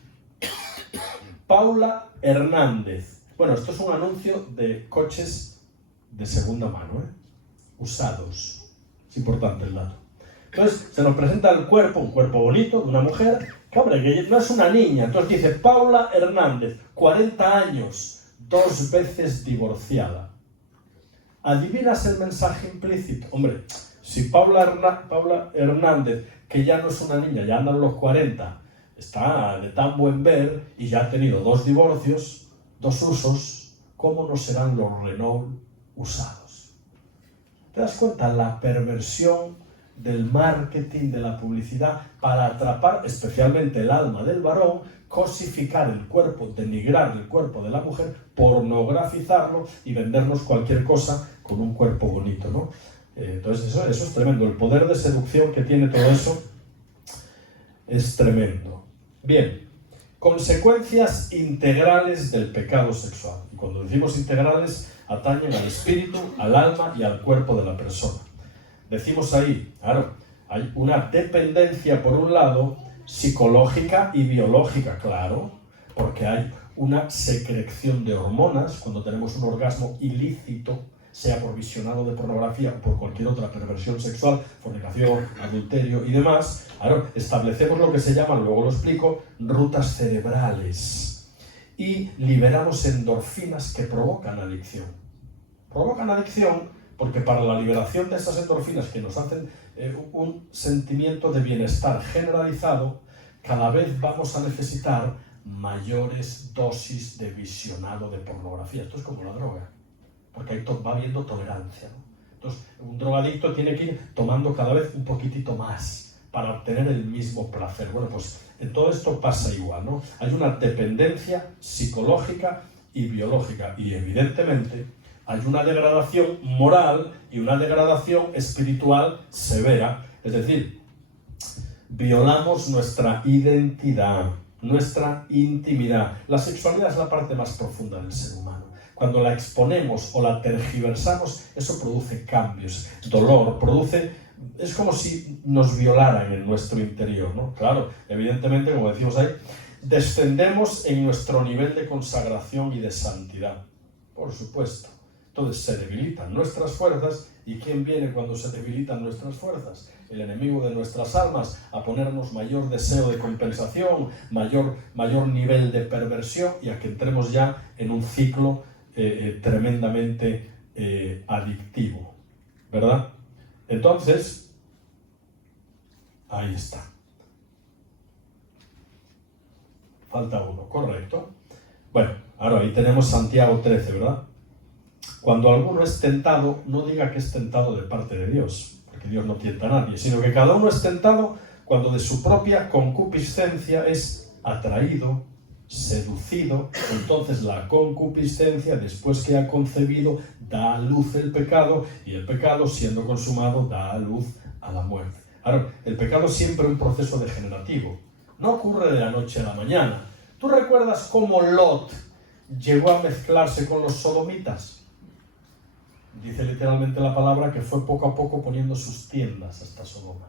Paula Hernández. Bueno, esto es un anuncio de coches de segunda mano, usados. Es importante el dato. Entonces, se nos presenta el cuerpo, un cuerpo bonito de una mujer, que hombre, que no es una niña. Entonces dice, Paula Hernández, 40 años, 2 veces divorciada. ¿Adivinas el mensaje implícito? Hombre, si Paula Hernández, que ya no es una niña, ya anda en los 40, está de tan buen ver y ya ha tenido 2 divorcios, 2 usos, ¿cómo no serán los Renault usados? ¿Te das cuenta? La perversión del marketing, de la publicidad, para atrapar especialmente el alma del varón, cosificar el cuerpo, denigrar el cuerpo de la mujer, pornografizarlo y vendernos cualquier cosa con un cuerpo bonito, ¿no? Entonces eso es tremendo. El poder de seducción que tiene todo eso es tremendo. Bien, consecuencias integrales del pecado sexual. Y cuando decimos integrales, atañen al espíritu, al alma y al cuerpo de la persona. Decimos ahí, claro, hay una dependencia por un lado, psicológica y biológica, claro, porque hay una secreción de hormonas cuando tenemos un orgasmo ilícito, sea por visionado de pornografía o por cualquier otra perversión sexual, fornicación, adulterio y demás. Claro, establecemos lo que se llaman, luego lo explico, rutas cerebrales y liberamos endorfinas que provocan adicción. Provocan adicción porque para la liberación de esas endorfinas que nos hacen un sentimiento de bienestar generalizado, cada vez vamos a necesitar mayores dosis de visionado de pornografía. Esto es como la droga, porque ahí va habiendo tolerancia, ¿no? Entonces, un drogadicto tiene que ir tomando cada vez un poquitito más para obtener el mismo placer. Bueno, pues en todo esto pasa igual, ¿no? Hay una dependencia psicológica y biológica y evidentemente hay una degradación moral y una degradación espiritual severa. Es decir, violamos nuestra identidad, nuestra intimidad. La sexualidad es la parte más profunda del ser humano. Cuando la exponemos o la tergiversamos, eso produce cambios, dolor, es como si nos violaran en nuestro interior, ¿no? Claro, evidentemente, como decimos ahí, descendemos en nuestro nivel de consagración y de santidad, por supuesto. Entonces se debilitan nuestras fuerzas. ¿Y quién viene cuando se debilitan nuestras fuerzas? El enemigo de nuestras almas, a ponernos mayor deseo de compensación, mayor nivel de perversión y a que entremos ya en un ciclo tremendamente adictivo, ¿verdad? Entonces, ahí está. Falta uno, correcto. Bueno, ahora ahí tenemos Santiago 13, ¿verdad? cuando alguno es tentado, no diga que es tentado de parte de Dios, porque Dios no tienta a nadie, sino que cada uno es tentado cuando de su propia concupiscencia es atraído, seducido. Entonces la concupiscencia, después que ha concebido, da a luz el pecado, y el pecado, siendo consumado, da a luz a la muerte. Ahora, el pecado es siempre un proceso degenerativo, no ocurre de la noche a la mañana. ¿Tú recuerdas cómo Lot llegó a mezclarse con los sodomitas? Dice literalmente la palabra que fue poco a poco poniendo sus tiendas hasta Sodoma.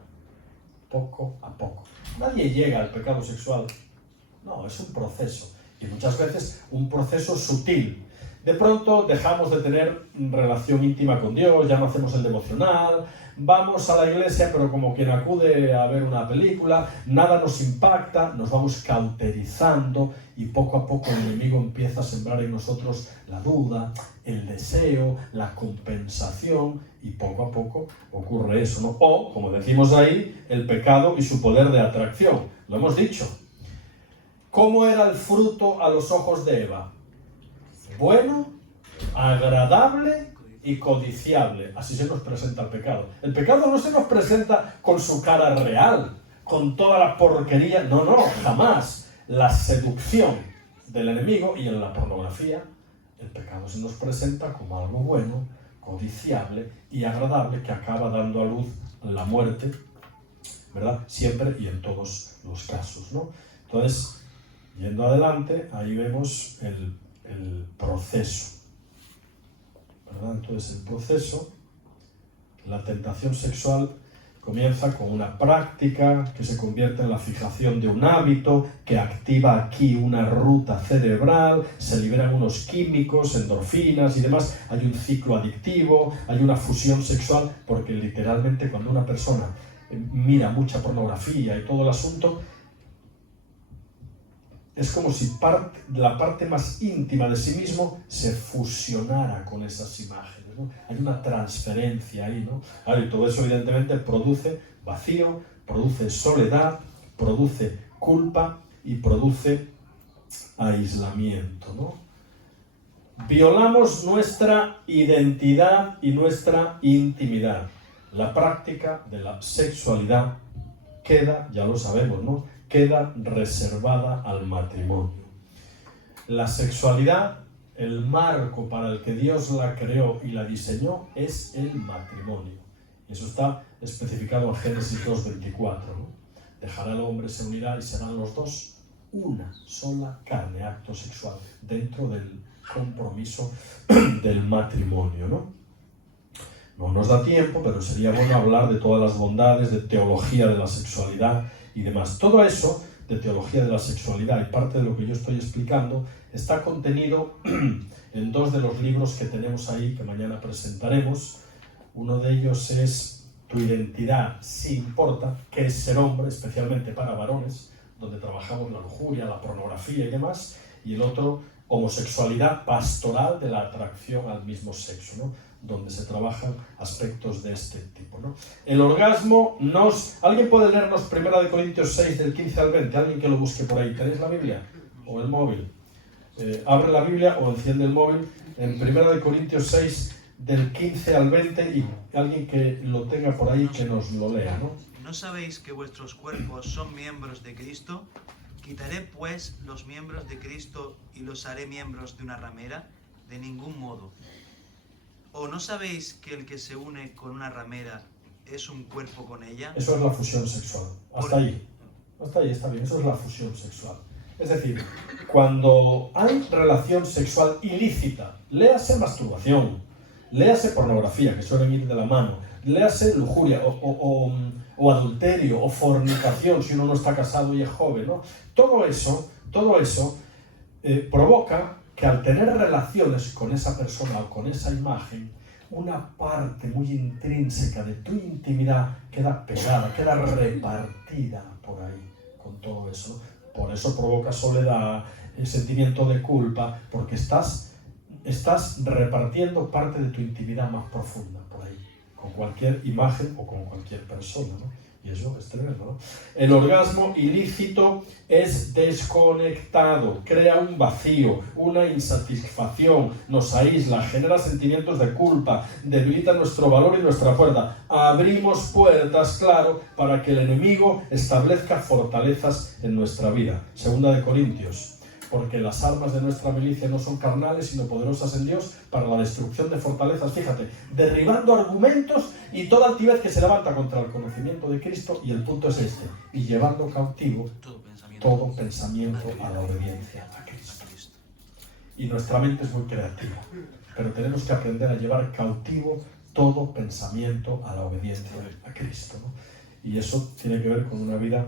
Poco a poco. Nadie llega al pecado sexual. No, es un proceso. Y muchas veces un proceso sutil. De pronto dejamos de tener relación íntima con Dios, ya no hacemos el devocional, vamos a la iglesia, pero como quien acude a ver una película, nada nos impacta, nos vamos cauterizando y poco a poco el enemigo empieza a sembrar en nosotros la duda, el deseo, la compensación, y poco a poco ocurre eso, ¿no? O, como decimos ahí, el pecado y su poder de atracción. Lo hemos dicho. ¿Cómo era el fruto a los ojos de Eva? Bueno, agradable y codiciable. Así se nos presenta el pecado. El pecado no se nos presenta con su cara real, con toda la porquería. No, jamás. La seducción del enemigo, y en la pornografía, el pecado se nos presenta como algo bueno, codiciable y agradable, que acaba dando a luz la muerte, ¿verdad? Siempre y en todos los casos, ¿no? Entonces, yendo adelante, ahí vemos el proceso, ¿verdad? Entonces el proceso, la tentación sexual comienza con una práctica que se convierte en la fijación de un hábito, que activa aquí una ruta cerebral, se liberan unos químicos, endorfinas y demás, hay un ciclo adictivo, hay una fusión sexual, porque literalmente cuando una persona mira mucha pornografía y todo el asunto, es como si la parte más íntima de sí mismo se fusionara con esas imágenes, ¿no? Hay una transferencia ahí, ¿no? Y todo eso evidentemente produce vacío, produce soledad, produce culpa y produce aislamiento, ¿no? Violamos nuestra identidad y nuestra intimidad. La práctica de la sexualidad queda, ya lo sabemos, ¿no?, queda reservada al matrimonio. La sexualidad, el marco para el que Dios la creó y la diseñó, es el matrimonio. Y eso está especificado en Génesis 2:24, ¿no? Dejará el hombre, se unirá y serán los dos una sola carne, acto sexual, dentro del compromiso del matrimonio, ¿no? No nos da tiempo, pero sería bueno hablar de todas las bondades, de teología de la sexualidad y demás. Todo eso de teología de la sexualidad y parte de lo que yo estoy explicando está contenido en dos de los libros que tenemos ahí, que mañana presentaremos. Uno de ellos es Tu identidad sí importa, que es ser hombre, especialmente para varones, donde trabajamos la lujuria, la pornografía y demás. Y el otro, Homosexualidad pastoral de la atracción al mismo sexo, ¿no?, donde se trabajan aspectos de este tipo, ¿no? El orgasmo ¿Alguien puede leernos 1 Corintios 6 del 15 al 20? Alguien que lo busque por ahí. ¿Tenéis la Biblia? ¿O el móvil? Abre la Biblia o enciende el móvil en 1 Corintios 6 del 15 al 20 y alguien que lo tenga por ahí que nos lo lea, ¿no? ¿No sabéis que vuestros cuerpos son miembros de Cristo? ¿Quitaré pues los miembros de Cristo y los haré miembros de una ramera? De ningún modo. ¿O no sabéis que el que se une con una ramera es un cuerpo con ella? Eso es la fusión sexual. Hasta ahí está bien. Eso es la fusión sexual. Es decir, cuando hay relación sexual ilícita, léase masturbación, léase pornografía, que suelen ir de la mano, léase lujuria o adulterio o fornicación, si uno no está casado y es joven, ¿no? Todo eso provoca que al tener relaciones con esa persona o con esa imagen, una parte muy intrínseca de tu intimidad queda pegada, queda repartida por ahí, con todo eso. Por eso provoca soledad, el sentimiento de culpa, porque estás repartiendo parte de tu intimidad más profunda por ahí, con cualquier imagen o con cualquier persona, ¿no? Y eso es tremendo, ¿no? El orgasmo ilícito es desconectado, crea un vacío, una insatisfacción, nos aísla, genera sentimientos de culpa, debilita nuestro valor y nuestra fuerza. Abrimos puertas, claro, para que el enemigo establezca fortalezas en nuestra vida. Segunda de Corintios. Porque las armas de nuestra milicia no son carnales, sino poderosas en Dios para la destrucción de fortalezas. Fíjate, derribando argumentos y toda altivez que se levanta contra el conocimiento de Cristo, y el punto es este, y llevando cautivo todo pensamiento a la obediencia a Cristo. Y nuestra mente es muy creativa, pero tenemos que aprender a llevar cautivo todo pensamiento a la obediencia a Cristo, ¿no? Y eso tiene que ver con una vida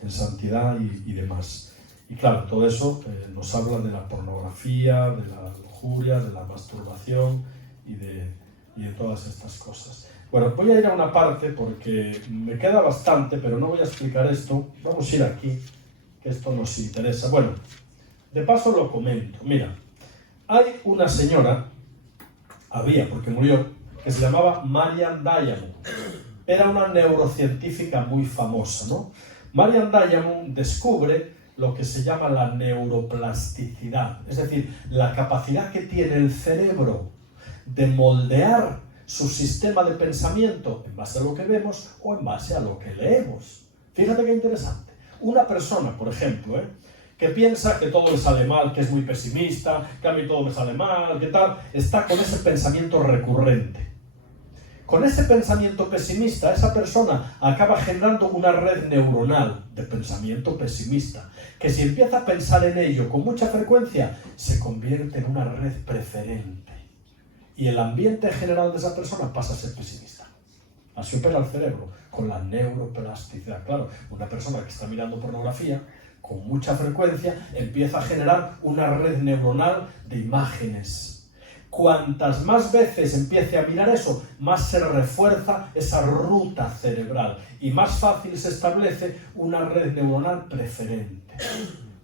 en santidad y demás. Y claro, todo eso nos habla de la pornografía, de la lujuria, de la masturbación y de todas estas cosas. Bueno, voy a ir a una parte porque me queda bastante, pero no voy a explicar esto. Vamos a ir aquí, que esto nos interesa. Bueno, de paso lo comento. Mira, hay una señora, porque murió, que se llamaba Marianne Diamond. Era una neurocientífica muy famosa, ¿no? Marianne Diamond descubre lo que se llama la neuroplasticidad, es decir, la capacidad que tiene el cerebro de moldear su sistema de pensamiento en base a lo que vemos o en base a lo que leemos. Fíjate qué interesante. Una persona, por ejemplo, que piensa que todo le sale mal, que es muy pesimista, que a mí todo me sale mal, que tal, está con ese pensamiento recurrente. Con ese pensamiento pesimista, esa persona acaba generando una red neuronal de pensamiento pesimista, que si empieza a pensar en ello con mucha frecuencia, se convierte en una red preferente. Y el ambiente general de esa persona pasa a ser pesimista. Así opera el cerebro, con la neuroplasticidad. Claro, una persona que está mirando pornografía, con mucha frecuencia, empieza a generar una red neuronal de imágenes. Cuantas más veces empiece a mirar eso, más se refuerza esa ruta cerebral y más fácil se establece una red neuronal preferente.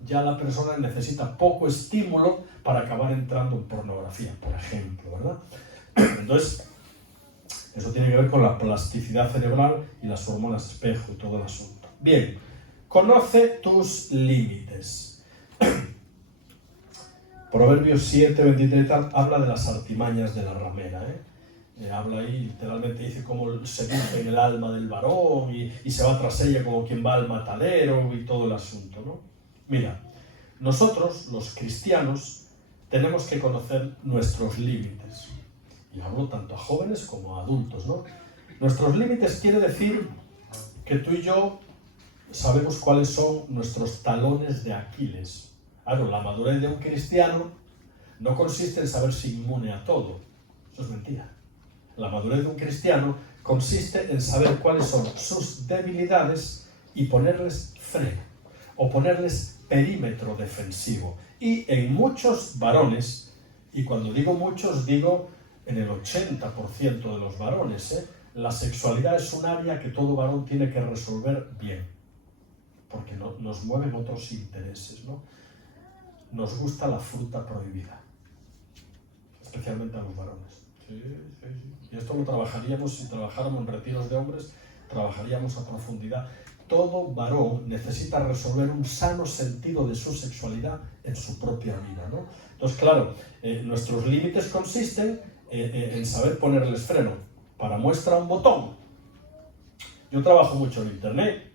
Ya la persona necesita poco estímulo para acabar entrando en pornografía, por ejemplo, ¿verdad? Entonces, eso tiene que ver con la plasticidad cerebral y las hormonas espejo y todo el asunto. Bien, conoce tus límites. Proverbios 7, 23 y tal, habla de las artimañas de la ramera, habla ahí, literalmente dice cómo seduce en el alma del varón y se va tras ella como quien va al matadero y todo el asunto, ¿no? Mira, nosotros, los cristianos, tenemos que conocer nuestros límites. Y hablo tanto a jóvenes como a adultos, ¿no? Nuestros límites quiere decir que tú y yo sabemos cuáles son nuestros talones de Aquiles. Claro, la madurez de un cristiano no consiste en saberse inmune a todo. Eso es mentira. La madurez de un cristiano consiste en saber cuáles son sus debilidades y ponerles freno o ponerles perímetro defensivo. Y en muchos varones, y cuando digo muchos, digo en el 80% de los varones, la sexualidad es un área que todo varón tiene que resolver bien, porque nos mueven otros intereses, ¿no? Nos gusta la fruta prohibida, especialmente a los varones. Sí. Y esto lo trabajaríamos, si trabajáramos en retiros de hombres, trabajaríamos a profundidad. Todo varón necesita resolver un sano sentido de su sexualidad en su propia vida, ¿no? Entonces, claro, nuestros límites consisten en saber ponerles freno. Para muestra un botón. Yo trabajo mucho en internet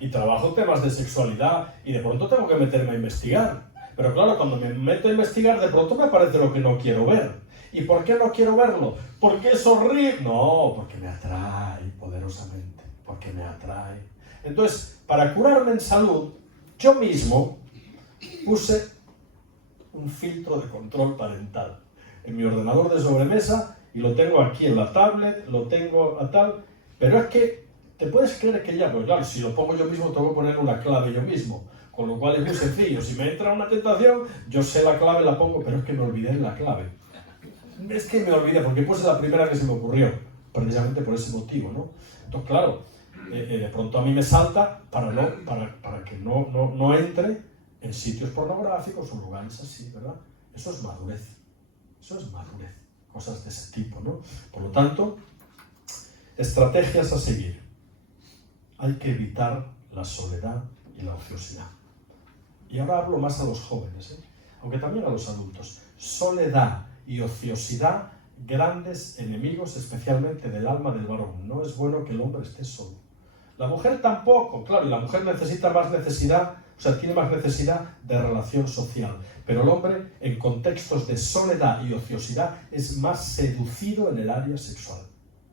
y trabajo temas de sexualidad y de pronto tengo que meterme a investigar. Pero claro, cuando me meto a investigar, de pronto me aparece lo que no quiero ver. ¿Y por qué no quiero verlo? ¿Porque es horrible? No, porque me atrae poderosamente. Porque me atrae. Entonces, para curarme en salud, yo mismo puse un filtro de control parental en mi ordenador de sobremesa y lo tengo aquí en la tablet, lo tengo a tal. Pero es que, ¿te puedes creer que ya? Pues claro, si lo pongo yo mismo, tengo que poner una clave yo mismo. Con lo cual es muy sencillo. Si me entra una tentación, yo sé la clave, la pongo, pero es que me olvidé la clave. Es que me olvidé, porque puse la primera que se me ocurrió, precisamente por ese motivo, ¿no? Entonces, claro, de pronto a mí me salta para que no entre en sitios pornográficos o lugares así, ¿verdad? Eso es madurez. Eso es madurez. Cosas de ese tipo, ¿no? Por lo tanto, estrategias a seguir. hay que evitar la soledad y la ociosidad. Y ahora hablo más a los jóvenes, aunque también a los adultos. Soledad y ociosidad, grandes enemigos especialmente del alma del varón. No es bueno que el hombre esté solo. La mujer tampoco, claro, y la mujer necesita más necesidad, o sea, tiene más necesidad de relación social. Pero el hombre, en contextos de soledad y ociosidad, es más seducido en el área sexual.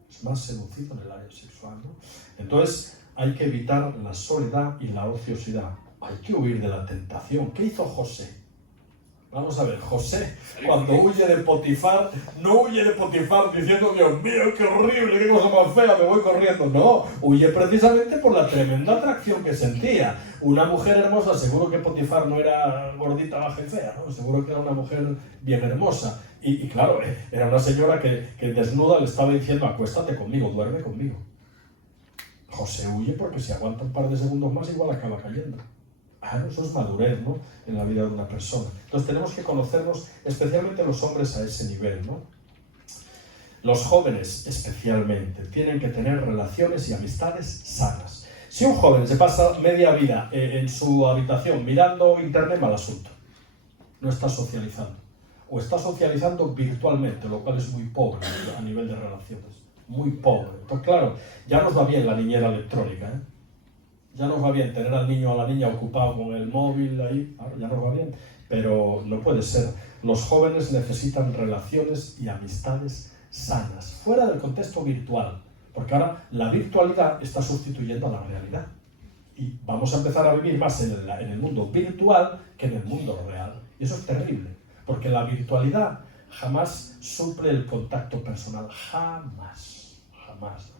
Es más seducido en el área sexual, ¿no? Entonces, hay que evitar la soledad y la ociosidad. Hay que huir de la tentación. ¿Qué hizo José? Vamos a ver, José, cuando huye de Potifar, no huye de Potifar diciendo, Dios mío, qué horrible, qué cosa más fea, me voy corriendo. No, huye precisamente por la tremenda atracción que sentía. Una mujer hermosa, seguro que Potifar no era gordita, baja y fea, ¿no? Seguro que era una mujer bien hermosa. Y claro, era una señora que desnuda le estaba diciendo, acuéstate conmigo, duerme conmigo. José huye porque si aguanta un par de segundos más, igual acaba cayendo. Claro, eso es madurez, ¿no?, en la vida de una persona. Entonces tenemos que conocernos, especialmente los hombres, a ese nivel, ¿no? Los jóvenes, especialmente, tienen que tener relaciones y amistades sanas. Si un joven se pasa media vida en su habitación mirando internet, mal asunto. No está socializando. O está socializando virtualmente, lo cual es muy pobre a nivel de relaciones. Muy pobre. Entonces, claro, ya nos va bien la niñera electrónica, ¿eh? Ya nos va bien tener al niño o a la niña ocupado con el móvil ahí, ya nos va bien, pero no puede ser. Los jóvenes necesitan relaciones y amistades sanas, fuera del contexto virtual, porque ahora la virtualidad está sustituyendo a la realidad. Y vamos a empezar a vivir más en el mundo virtual que en el mundo real. Y eso es terrible, porque la virtualidad jamás suple el contacto personal, jamás, jamás.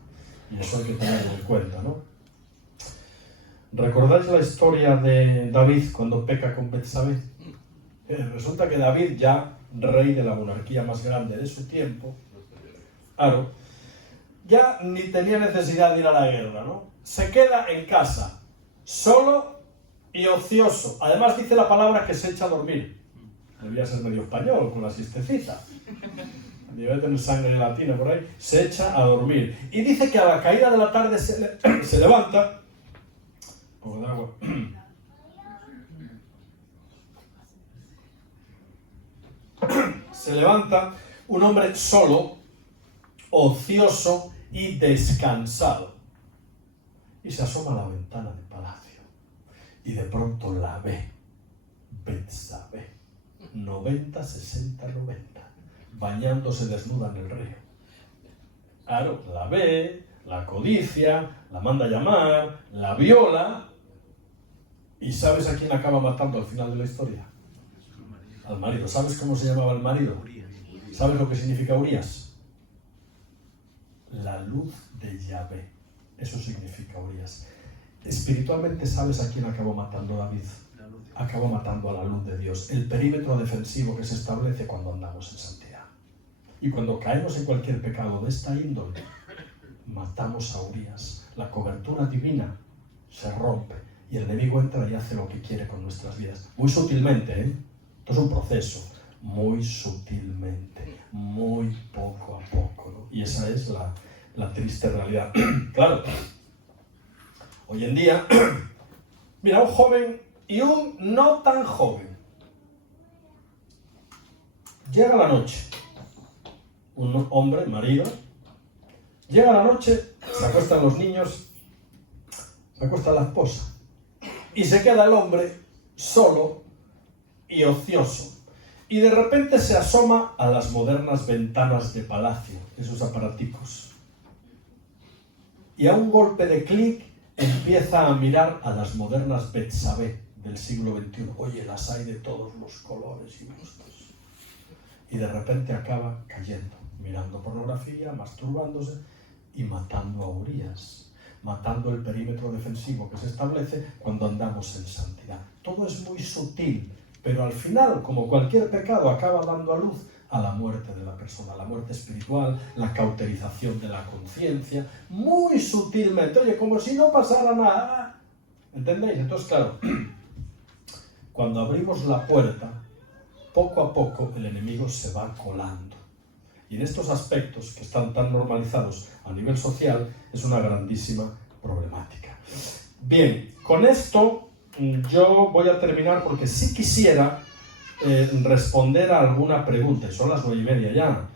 Y eso hay que tenerlo en cuenta, ¿no? ¿Recordáis la historia de David cuando peca con Betsabé? Resulta que David, ya rey de la monarquía más grande de su tiempo, claro, ya ni tenía necesidad de ir a la guerra, ¿no? Se queda en casa, solo y ocioso. Además dice la palabra que se echa a dormir. Debía ser medio español, con la siestecita. Debe tener sangre latina por ahí. Se echa a dormir. Y dice que a la caída de la tarde se levanta. Se levanta un hombre solo, ocioso y descansado. Y se asoma a la ventana del palacio. Y de pronto la ve. Betsabé. 90, 60, 90. Bañándose desnuda en el río. Claro, la ve, la codicia, la manda a llamar, la viola. ¿Y sabes a quién acaba matando al final de la historia? Al marido. ¿Sabes cómo se llamaba el marido? ¿Sabes lo que significa Urías? La luz de Yahvé. Eso significa Urías. Espiritualmente, ¿sabes a quién acabó matando David? Acabó matando a la luz de Dios. El perímetro defensivo que se establece cuando andamos en santidad. Y cuando caemos en cualquier pecado de esta índole, matamos a Urías. La cobertura divina se rompe. Y el enemigo entra y hace lo que quiere con nuestras vidas. Muy sutilmente, ¿eh? Esto es un proceso. Muy sutilmente. Muy poco a poco, ¿no? Y esa es la triste realidad. Claro. Hoy en día, mira, un joven y un no tan joven. Llega la noche. Un hombre, marido. Llega la noche, se acuestan los niños, se acuesta la esposa. Y se queda el hombre solo y ocioso. Y de repente se asoma a las modernas ventanas de palacio, esos aparaticos. Y a un golpe de clic empieza a mirar a las modernas Betsabé del siglo XXI. Oye, las hay de todos los colores y gustos. Y de repente acaba cayendo, mirando pornografía, masturbándose y matando a Urías. Matando el perímetro defensivo que se establece cuando andamos en santidad. Todo es muy sutil, pero al final, como cualquier pecado, acaba dando a luz a la muerte de la persona, la muerte espiritual, la cauterización de la conciencia, muy sutilmente, oye, como si no pasara nada. ¿Entendéis? Entonces, claro, cuando abrimos la puerta, poco a poco el enemigo se va colando. Y en estos aspectos que están tan normalizados a nivel social, es una grandísima problemática. Bien, con esto yo voy a terminar porque sí quisiera responder a alguna pregunta, son las 9:30 ya.